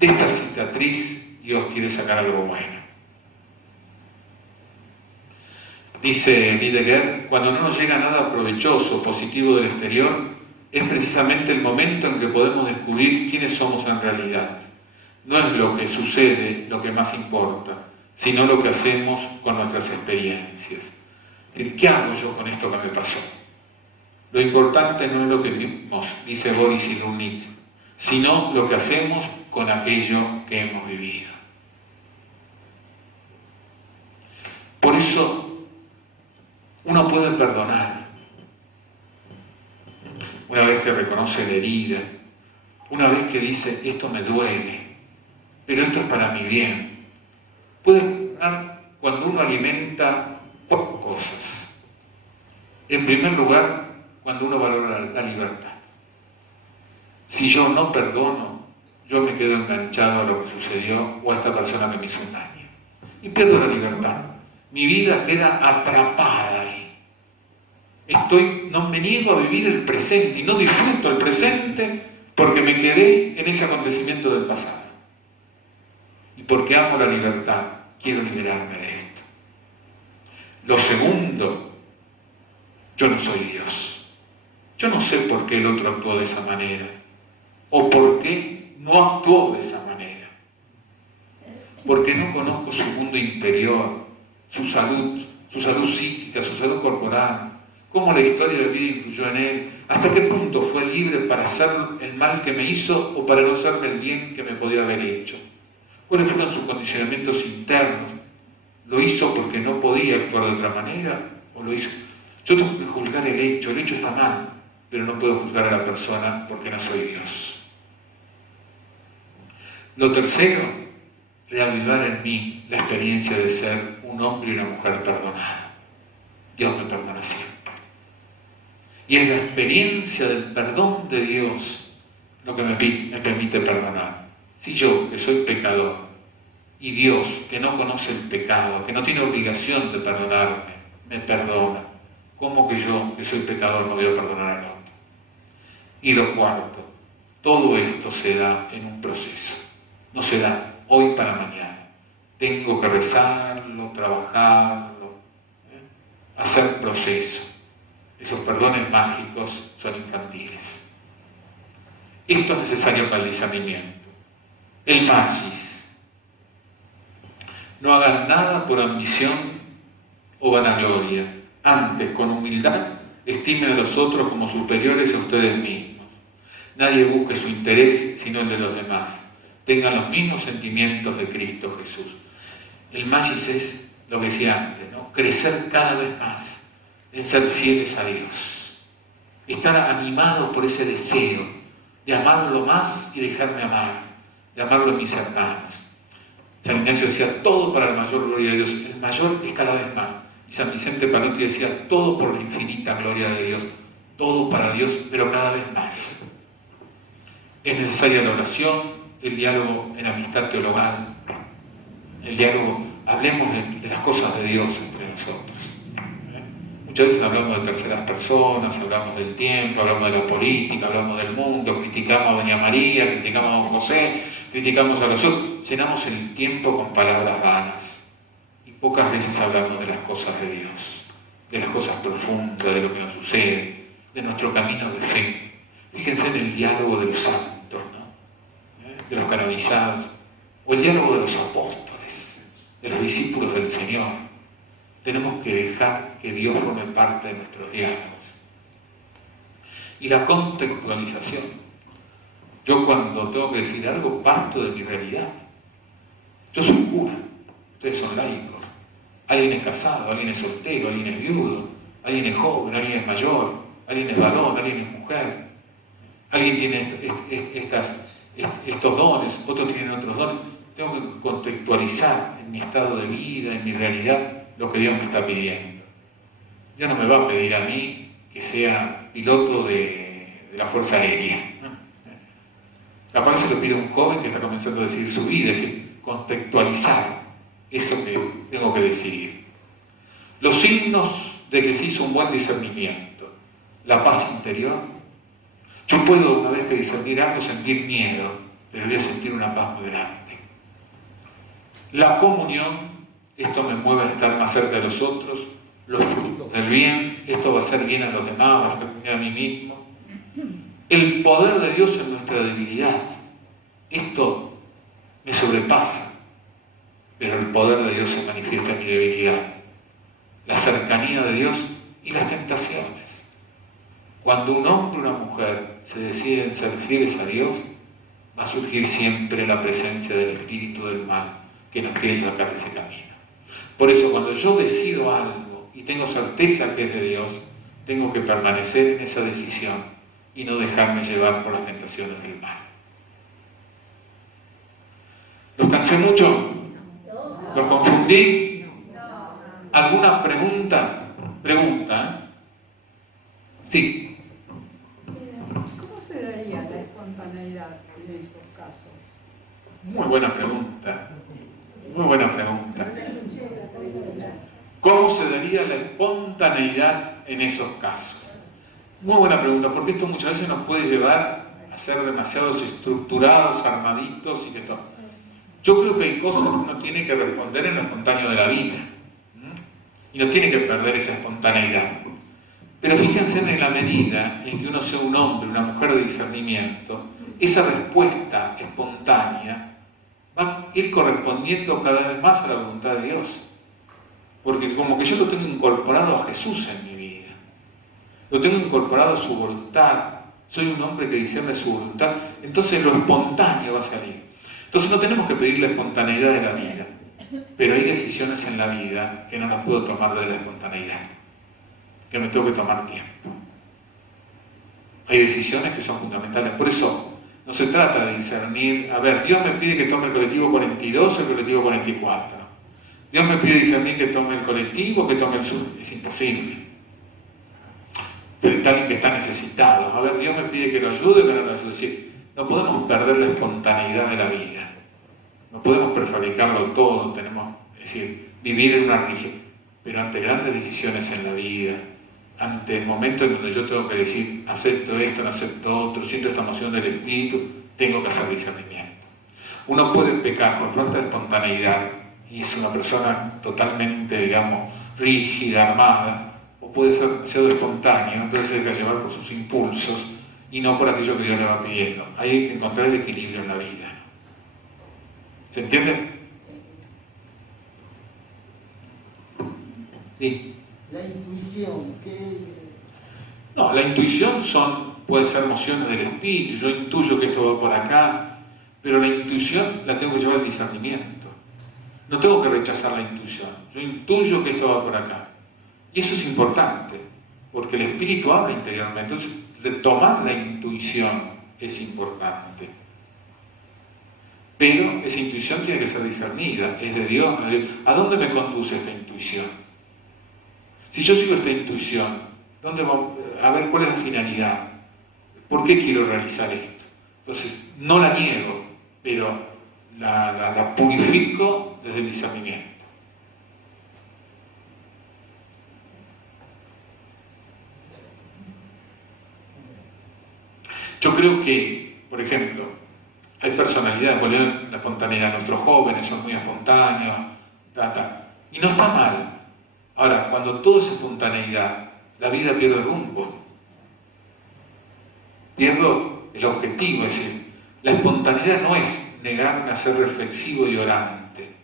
De esta cicatriz Dios quiere sacar algo bueno. Dice Heidegger, cuando no nos llega nada provechoso, positivo del exterior, es precisamente el momento en que podemos descubrir quiénes somos en realidad. No es lo que sucede lo que más importa, sino lo que hacemos con nuestras experiencias. ¿Qué hago yo con esto que me pasó? Lo importante no es lo que vimos, dice Boris Cyrulnik, sino lo que hacemos con aquello que hemos vivido. Por eso uno puede perdonar. Una vez que reconoce la herida, una vez que dice: esto me duele, pero esto es para mi bien. Puede perdonar cuando uno alimenta pocas cosas. En primer lugar, cuando uno valora la libertad. Si yo no perdono, yo me quedo enganchado a lo que sucedió o a esta persona que me hizo un daño. Y pierdo la libertad. Mi vida queda atrapada ahí. No me niego a vivir el presente y no disfruto el presente porque me quedé en ese acontecimiento del pasado. Y porque amo la libertad, quiero liberarme de esto. Lo segundo, yo no soy Dios. Yo no sé por qué el otro actuó de esa manera o por qué no actuó de esa manera. Porque no conozco su mundo interior, su salud psíquica, su salud corporal, cómo la historia de vida influyó en él, hasta qué punto fue libre para hacer el mal que me hizo o para no hacerme el bien que me podía haber hecho. ¿Cuáles fueron sus condicionamientos internos? ¿Lo hizo porque no podía actuar de otra manera? ¿O lo hizo? Yo tengo que juzgar el hecho está mal, pero no puedo juzgar a la persona porque no soy Dios. Lo tercero, reavivar en mí la experiencia de ser un hombre y una mujer perdonada. Dios me perdona siempre. Y en la experiencia del perdón de Dios lo que me permite perdonar. Si yo, que soy pecador, y Dios, que no conoce el pecado, que no tiene obligación de perdonarme, me perdona, ¿cómo que yo, que soy pecador, no voy a perdonar al otro? Y lo cuarto, todo esto se da en un proceso, no se da hoy para mañana. Tengo que rezarlo, trabajarlo, hacer proceso. Esos perdones mágicos son infantiles. Esto es necesario para el discernimiento. El magis. No hagan nada por ambición o vanagloria. Antes, con humildad, estimen a los otros como superiores a ustedes mismos. Nadie busque su interés sino el de los demás. Tengan los mismos sentimientos de Cristo Jesús. El magis es lo que decía antes, ¿no? Crecer cada vez más en ser fieles a Dios. Estar animados por ese deseo de amarlo más y dejarme amar, de amarlo en mis hermanos. San Ignacio decía, todo para la mayor gloria de Dios. El mayor es cada vez más. Y San Vicente Palotti decía, todo por la infinita gloria de Dios. Todo para Dios, pero cada vez más. Es necesaria la oración, el diálogo en amistad teologal. El diálogo, hablemos de las cosas de Dios entre nosotros. Muchas veces hablamos de terceras personas, hablamos del tiempo, hablamos de la política, hablamos del mundo, criticamos a Doña María, criticamos a Don José, criticamos a los otros, llenamos el tiempo con palabras vanas. Y pocas veces hablamos de las cosas de Dios, de las cosas profundas, de lo que nos sucede, de nuestro camino de fe. Fíjense en el diálogo de los santos, ¿no? De los canonizados, o el diálogo de los apóstoles, de los discípulos del Señor. Tenemos que dejar que Dios forme parte de nuestros diálogos. Y la contextualización. Yo cuando tengo que decir algo, parto de mi realidad. Yo soy cura, ustedes son laicos. Alguien es casado, alguien es soltero, alguien es viudo, alguien es joven, alguien es mayor, alguien es varón, alguien es mujer. Alguien tiene estos dones, otros tienen otros dones. Tengo que contextualizar en mi estado de vida, en mi realidad, lo que Dios me está pidiendo. Dios no me va a pedir a mí que sea piloto de la Fuerza Aérea. Capaz se lo pide a un joven que está comenzando a decidir su vida, es decir, contextualizar eso que tengo que decidir. Los signos de que se hizo un buen discernimiento. La paz interior. Yo puedo, una vez que discernir algo, sentir miedo, pero voy a sentir una paz muy grande. La comunión. Esto me mueve a estar más cerca de los otros, los frutos del bien, esto va a hacer bien a los demás, va a hacer bien a mí mismo. El poder de Dios en nuestra debilidad, esto me sobrepasa, pero el poder de Dios se manifiesta en mi debilidad. La cercanía de Dios y las tentaciones. Cuando un hombre o una mujer se deciden ser fieles a Dios, va a surgir siempre la presencia del espíritu del mal que nos quiere sacar de ese camino. Por eso, cuando yo decido algo y tengo certeza que es de Dios, tengo que permanecer en esa decisión y no dejarme llevar por las tentaciones del mal. ¿Los cansé mucho? ¿Los confundí? ¿Alguna pregunta? Pregunta. Sí. ¿Cómo se daría la espontaneidad en esos casos? Muy buena pregunta. Muy buena pregunta. ¿Cómo se daría la espontaneidad en esos casos? Muy buena pregunta, porque esto muchas veces nos puede llevar a ser demasiados estructurados, armaditos y que todo. Yo creo que hay cosas que uno tiene que responder en lo espontáneo de la vida. Y no tiene que perder esa espontaneidad. Pero fíjense en la medida en que uno sea un hombre, una mujer de discernimiento, esa respuesta espontánea va a ir correspondiendo cada vez más a la voluntad de Dios. Porque como que yo lo tengo incorporado a Jesús en mi vida. Lo tengo incorporado a su voluntad. Soy un hombre que discierne su voluntad. Entonces lo espontáneo va a salir. Entonces no tenemos que pedir la espontaneidad de la vida. Pero hay decisiones en la vida que no las puedo tomar de la espontaneidad. Que me tengo que tomar tiempo. Hay decisiones que son fundamentales. Por eso no se trata de discernir, a ver, Dios me pide que tome el colectivo 42 o el colectivo 44. Dios me pide discernir que tome el colectivo, que tome el sur. Es imposible. Frente a alguien que está necesitado. A ver, Dios me pide que lo ayude o que no lo ayude. Es decir, no podemos perder la espontaneidad de la vida. No podemos prefabricarlo todo, tenemos, es decir, vivir en una religión, pero ante grandes decisiones en la vida, ante el momento en donde yo tengo que decir, acepto esto, no acepto otro, siento esta emoción del espíritu, tengo que hacer discernimiento. Uno puede pecar por falta de espontaneidad y es una persona totalmente, digamos, rígida, armada, o puede ser demasiado espontáneo, entonces se deja llevar por sus impulsos y no por aquello que Dios le va pidiendo. Hay que encontrar el equilibrio en la vida. ¿Se entiende? Sí. La intuición, ¿qué? No, la intuición puede ser emociones del espíritu, yo intuyo que esto va por acá, pero la intuición la tengo que llevar al discernimiento. No tengo que rechazar la intuición, yo intuyo que esto va por acá. Y eso es importante, porque el espíritu habla interiormente, entonces tomar la intuición es importante. Pero esa intuición tiene que ser discernida, es de Dios, no es de Dios. ¿A dónde me conduce esta intuición? Si yo sigo esta intuición, a ver cuál es la finalidad, ¿por qué quiero realizar esto? Entonces, no la niego, pero la purifico desde el discernimiento. Yo creo que, por ejemplo, hay personalidades, volviendo a la espontaneidad, nuestros jóvenes son muy espontáneos, y no está mal. Ahora, cuando todo es espontaneidad, la vida pierde rumbo. Pierdo el objetivo, es decir, la espontaneidad no es negarme a ser reflexivo y orante,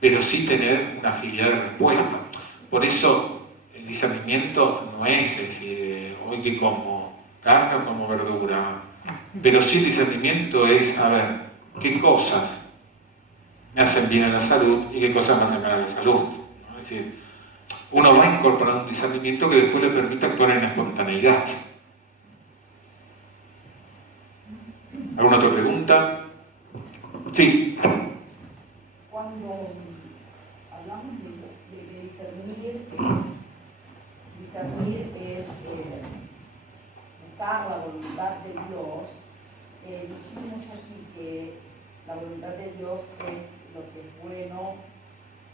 pero sí tener una agilidad de respuesta. Por eso el discernimiento no es decir, hoy que como carne o como verdura, pero sí el discernimiento es, a ver, qué cosas me hacen bien a la salud y qué cosas me hacen mal a la salud, ¿no? Es decir, uno va incorporando un discernimiento que después le permite actuar en espontaneidad. ¿Alguna otra pregunta? Sí. Cuando hablamos de discernir es buscar la voluntad de Dios, dijimos aquí que la voluntad de Dios es lo que es bueno,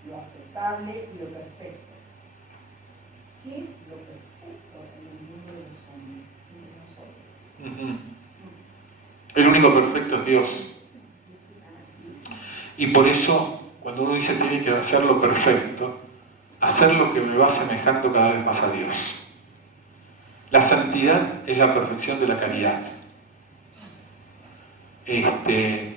lo aceptable y lo perfecto. ¿Qué es lo perfecto en el mundo de los hombres y de nosotros? El único perfecto es Dios. Y por eso, cuando uno dice tiene que hacer lo perfecto, hacer lo que me va asemejando cada vez más a Dios. La santidad es la perfección de la caridad.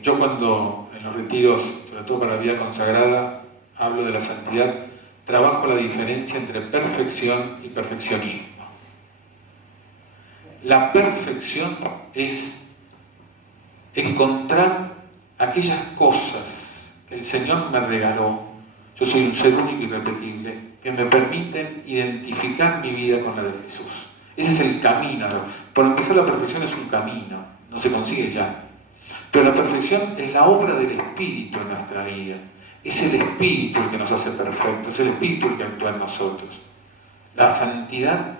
Yo cuando en los retiros, sobre todo para la vida consagrada, hablo de la santidad, trabajo la diferencia entre perfección y perfeccionismo. La perfección es encontrar aquellas cosas que el Señor me regaló, yo soy un ser único y irrepetible, que me permiten identificar mi vida con la de Jesús. Ese es el camino. Por empezar, la perfección es un camino, no se consigue ya. Pero la perfección es la obra del Espíritu en nuestra vida. Es el Espíritu el que nos hace perfectos, es el Espíritu el que actúa en nosotros. La santidad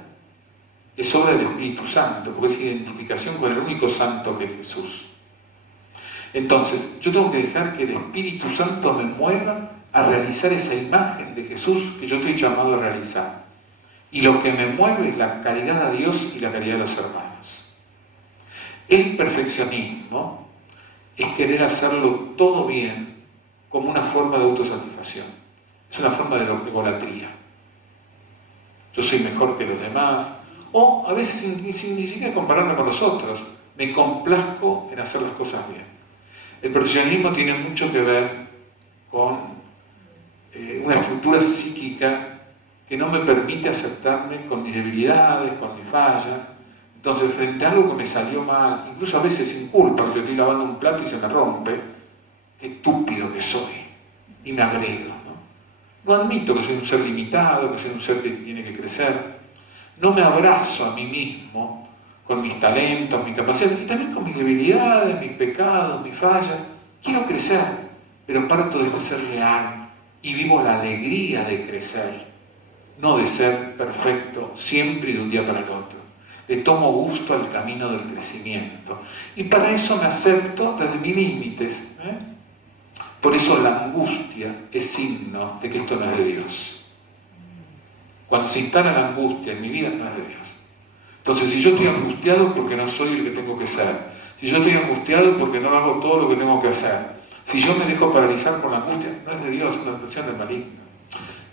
es obra del Espíritu Santo, porque es identificación con el único santo que es Jesús. Entonces, yo tengo que dejar que el Espíritu Santo me mueva a realizar esa imagen de Jesús que yo estoy llamado a realizar. Y lo que me mueve es la caridad a Dios y la caridad a los hermanos. El perfeccionismo es querer hacerlo todo bien como una forma de autosatisfacción. Es una forma de egolatría. Yo soy mejor que los demás, o a veces sin ni siquiera compararme con los otros, me complazco en hacer las cosas bien. El perfeccionismo tiene mucho que ver con una estructura psíquica que no me permite aceptarme con mis debilidades, con mis fallas. Entonces, frente a algo que me salió mal, incluso a veces sin culpa, porque estoy lavando un plato y se me rompe, qué estúpido que soy, y me agredo, ¿no? No admito que soy un ser limitado, que soy un ser que tiene que crecer. No me abrazo a mí mismo con mis talentos, mis capacidades, y también con mis debilidades, mis pecados, mis fallas. Quiero crecer, pero parto de este ser real y vivo la alegría de crecer, no de ser perfecto siempre y de un día para el otro. le tomo gusto al camino del crecimiento. Y para eso me acepto desde mis límites. Por eso la angustia es signo de que esto no es de Dios. Cuando se instala la angustia en mi vida, no es de Dios. Entonces, si yo estoy angustiado porque no soy el que tengo que ser, si yo estoy angustiado porque no hago todo lo que tengo que hacer, si yo me dejo paralizar por la angustia, no es de Dios, es una expresión del maligno.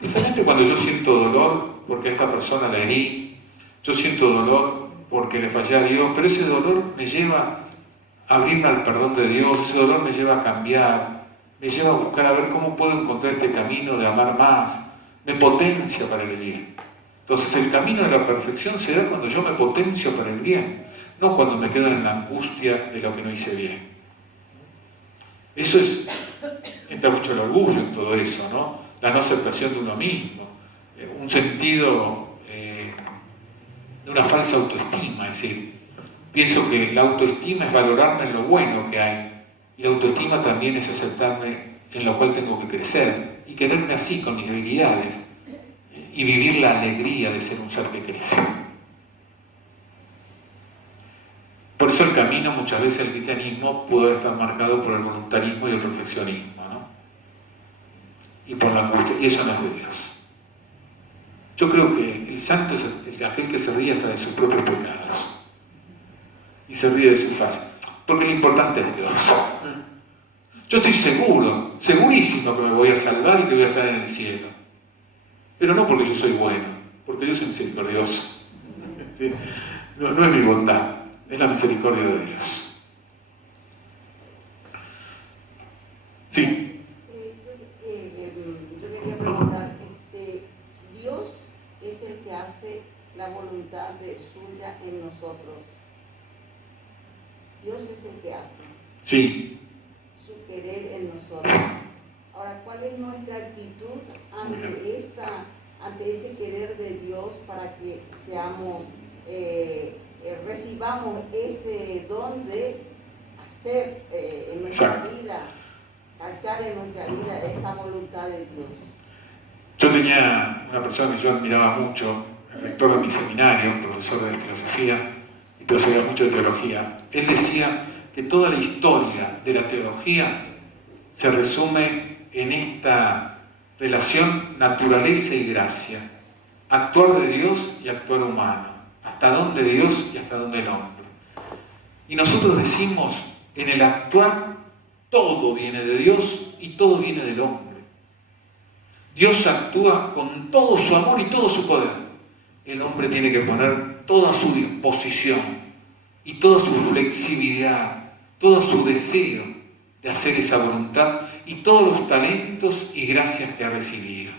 Diferente cuando yo siento dolor porque a esta persona la herí, yo siento dolor porque le fallé a Dios, pero ese dolor me lleva a abrirme al perdón de Dios, ese dolor me lleva a cambiar, me lleva a buscar a ver cómo puedo encontrar este camino de amar más, me potencia para el bien. Entonces el camino de la perfección se da cuando yo me potencio para el bien, no cuando me quedo en la angustia de lo que no hice bien. Eso entra mucho el orgullo en todo eso, ¿no? La no aceptación de uno mismo, un sentido de una falsa autoestima, es decir, pienso que la autoestima es valorarme en lo bueno que hay, y la autoestima también es aceptarme en lo cual tengo que crecer, y quererme así con mis debilidades, y vivir la alegría de ser un ser que crece. Por eso el camino muchas veces del cristianismo puede estar marcado por el voluntarismo y el perfeccionismo, ¿no? Y por la angustia, y eso no es de Dios. Yo creo que el santo es aquel que se ríe hasta de sus propios pecados y se ríe de su faz, porque lo importante es Dios. Yo estoy seguro, segurísimo que me voy a salvar y que voy a estar en el cielo, pero no porque yo soy bueno, porque yo soy misericordioso. ¿Sí? No es mi bondad, es la misericordia de Dios. Sí. Yo quería preguntar, Dios es el que hace la voluntad de suya en nosotros. Dios es el que hace. Sí. Su querer en nosotros. Ahora, ¿cuál es nuestra actitud ante ese querer de Dios para que seamos, recibamos ese don de hacer en nuestra vida, calcar en nuestra vida esa voluntad de Dios? Yo tenía una persona que yo admiraba mucho, el rector de mi seminario, profesor de filosofía, pero sabía mucho de teología. Él decía que toda la historia de la teología se resume en esta relación naturaleza y gracia, actuar de Dios y actuar humano, hasta dónde Dios y hasta dónde el hombre. Y nosotros decimos, en el actuar todo viene de Dios y todo viene del hombre. Dios actúa con todo su amor y todo su poder. El hombre tiene que poner toda su disposición y toda su flexibilidad, todo su deseo de hacer esa voluntad y todos los talentos y gracias que ha recibido.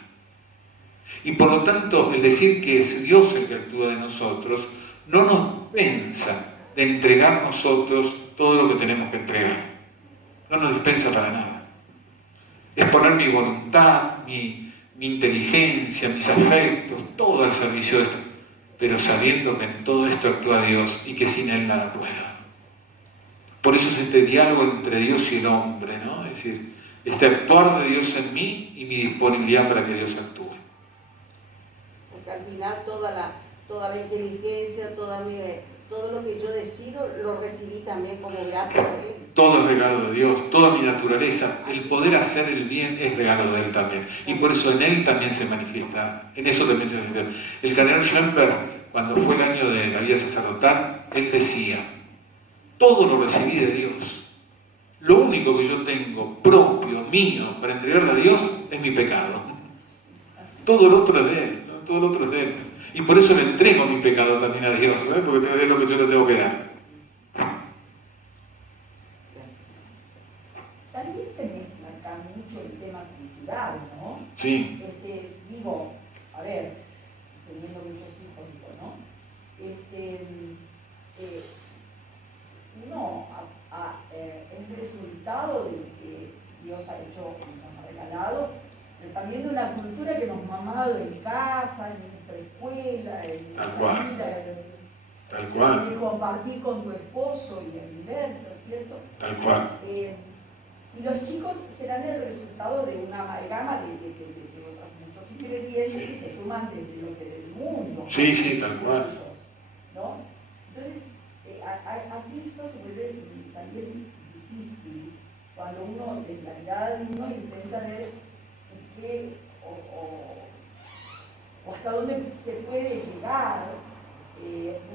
Y por lo tanto, el decir que es Dios el que actúa de nosotros, no nos dispensa de entregar nosotros todo lo que tenemos que entregar. No nos dispensa para nada. Es poner mi voluntad, mi inteligencia, mis afectos, todo al servicio de esto, pero sabiendo que en todo esto actúa Dios y que sin Él nada puedo. Por eso es este diálogo entre Dios y el hombre, ¿no? Es decir, este actuar de Dios en mí y mi disponibilidad para que Dios actúe. Porque al final toda la inteligencia, todo lo que yo decido, lo recibí también como gracia de Él. Todo es regalo de Dios, toda mi naturaleza, el poder hacer el bien es regalo de Él también. Y por eso en Él también se manifiesta, en eso también se manifiesta. El cardenal Schlemper, cuando fue el año de la vida sacerdotal, él decía, todo lo recibí de Dios. Lo único que yo tengo propio, mío, para entregarle a Dios es mi pecado. Todo lo otro es de Él, ¿no? Todo lo otro es de Él. Y por eso le entrego mi pecado también a Dios, ¿sabes? Porque es lo que yo le tengo que dar. También se mezcla acá mucho el tema cultural, ¿no? Sí. Digo, a ver, teniendo muchos hijos, digo, ¿no? Uno es el resultado de lo que Dios ha hecho y nos ha regalado, pero también de una cultura que nos ha mamado en casa, en nuestra escuela, en la vida, Tal cual. de compartir con tu esposo y viceversa, ¿cierto? Tal cual. Y los chicos serán el resultado de una amalgama de otros muchos ingredientes que se suman desde lo que del mundo. Sí, tal cual. ¿No? Entonces, aquí esto se vuelve también difícil cuando uno, desde la mirada de uno, intenta ver qué o hasta dónde se puede llegar,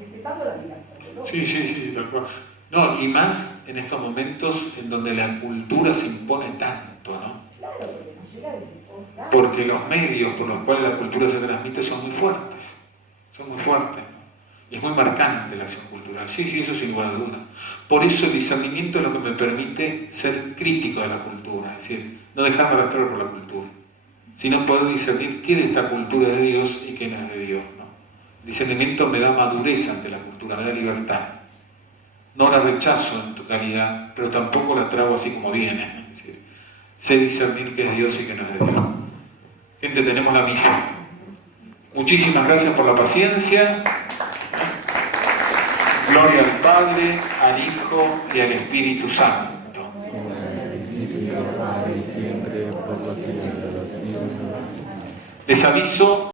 respetando la libertad del otro. Sí, tal cual. No, y más en estos momentos en donde la cultura se impone tanto, ¿no? Claro, porque nos llega desde todos lados. Porque los medios por los cuales la cultura se transmite son muy fuertes, ¿no? Y es muy marcante la acción cultural. Sí, eso sin lugar a duda. Por eso el discernimiento es lo que me permite ser crítico de la cultura, es decir, no dejarme arrastrar por la cultura, sino poder discernir qué de esta cultura es de Dios y qué no es de Dios, ¿no? El discernimiento me da madurez ante la cultura, me da libertad. No la rechazo en totalidad, pero tampoco la trago así como viene. Es decir, sé discernir qué es Dios y qué no es de Dios. Gente, tenemos la misa. Muchísimas gracias por la paciencia. Gloria al Padre, al Hijo y al Espíritu Santo. Les aviso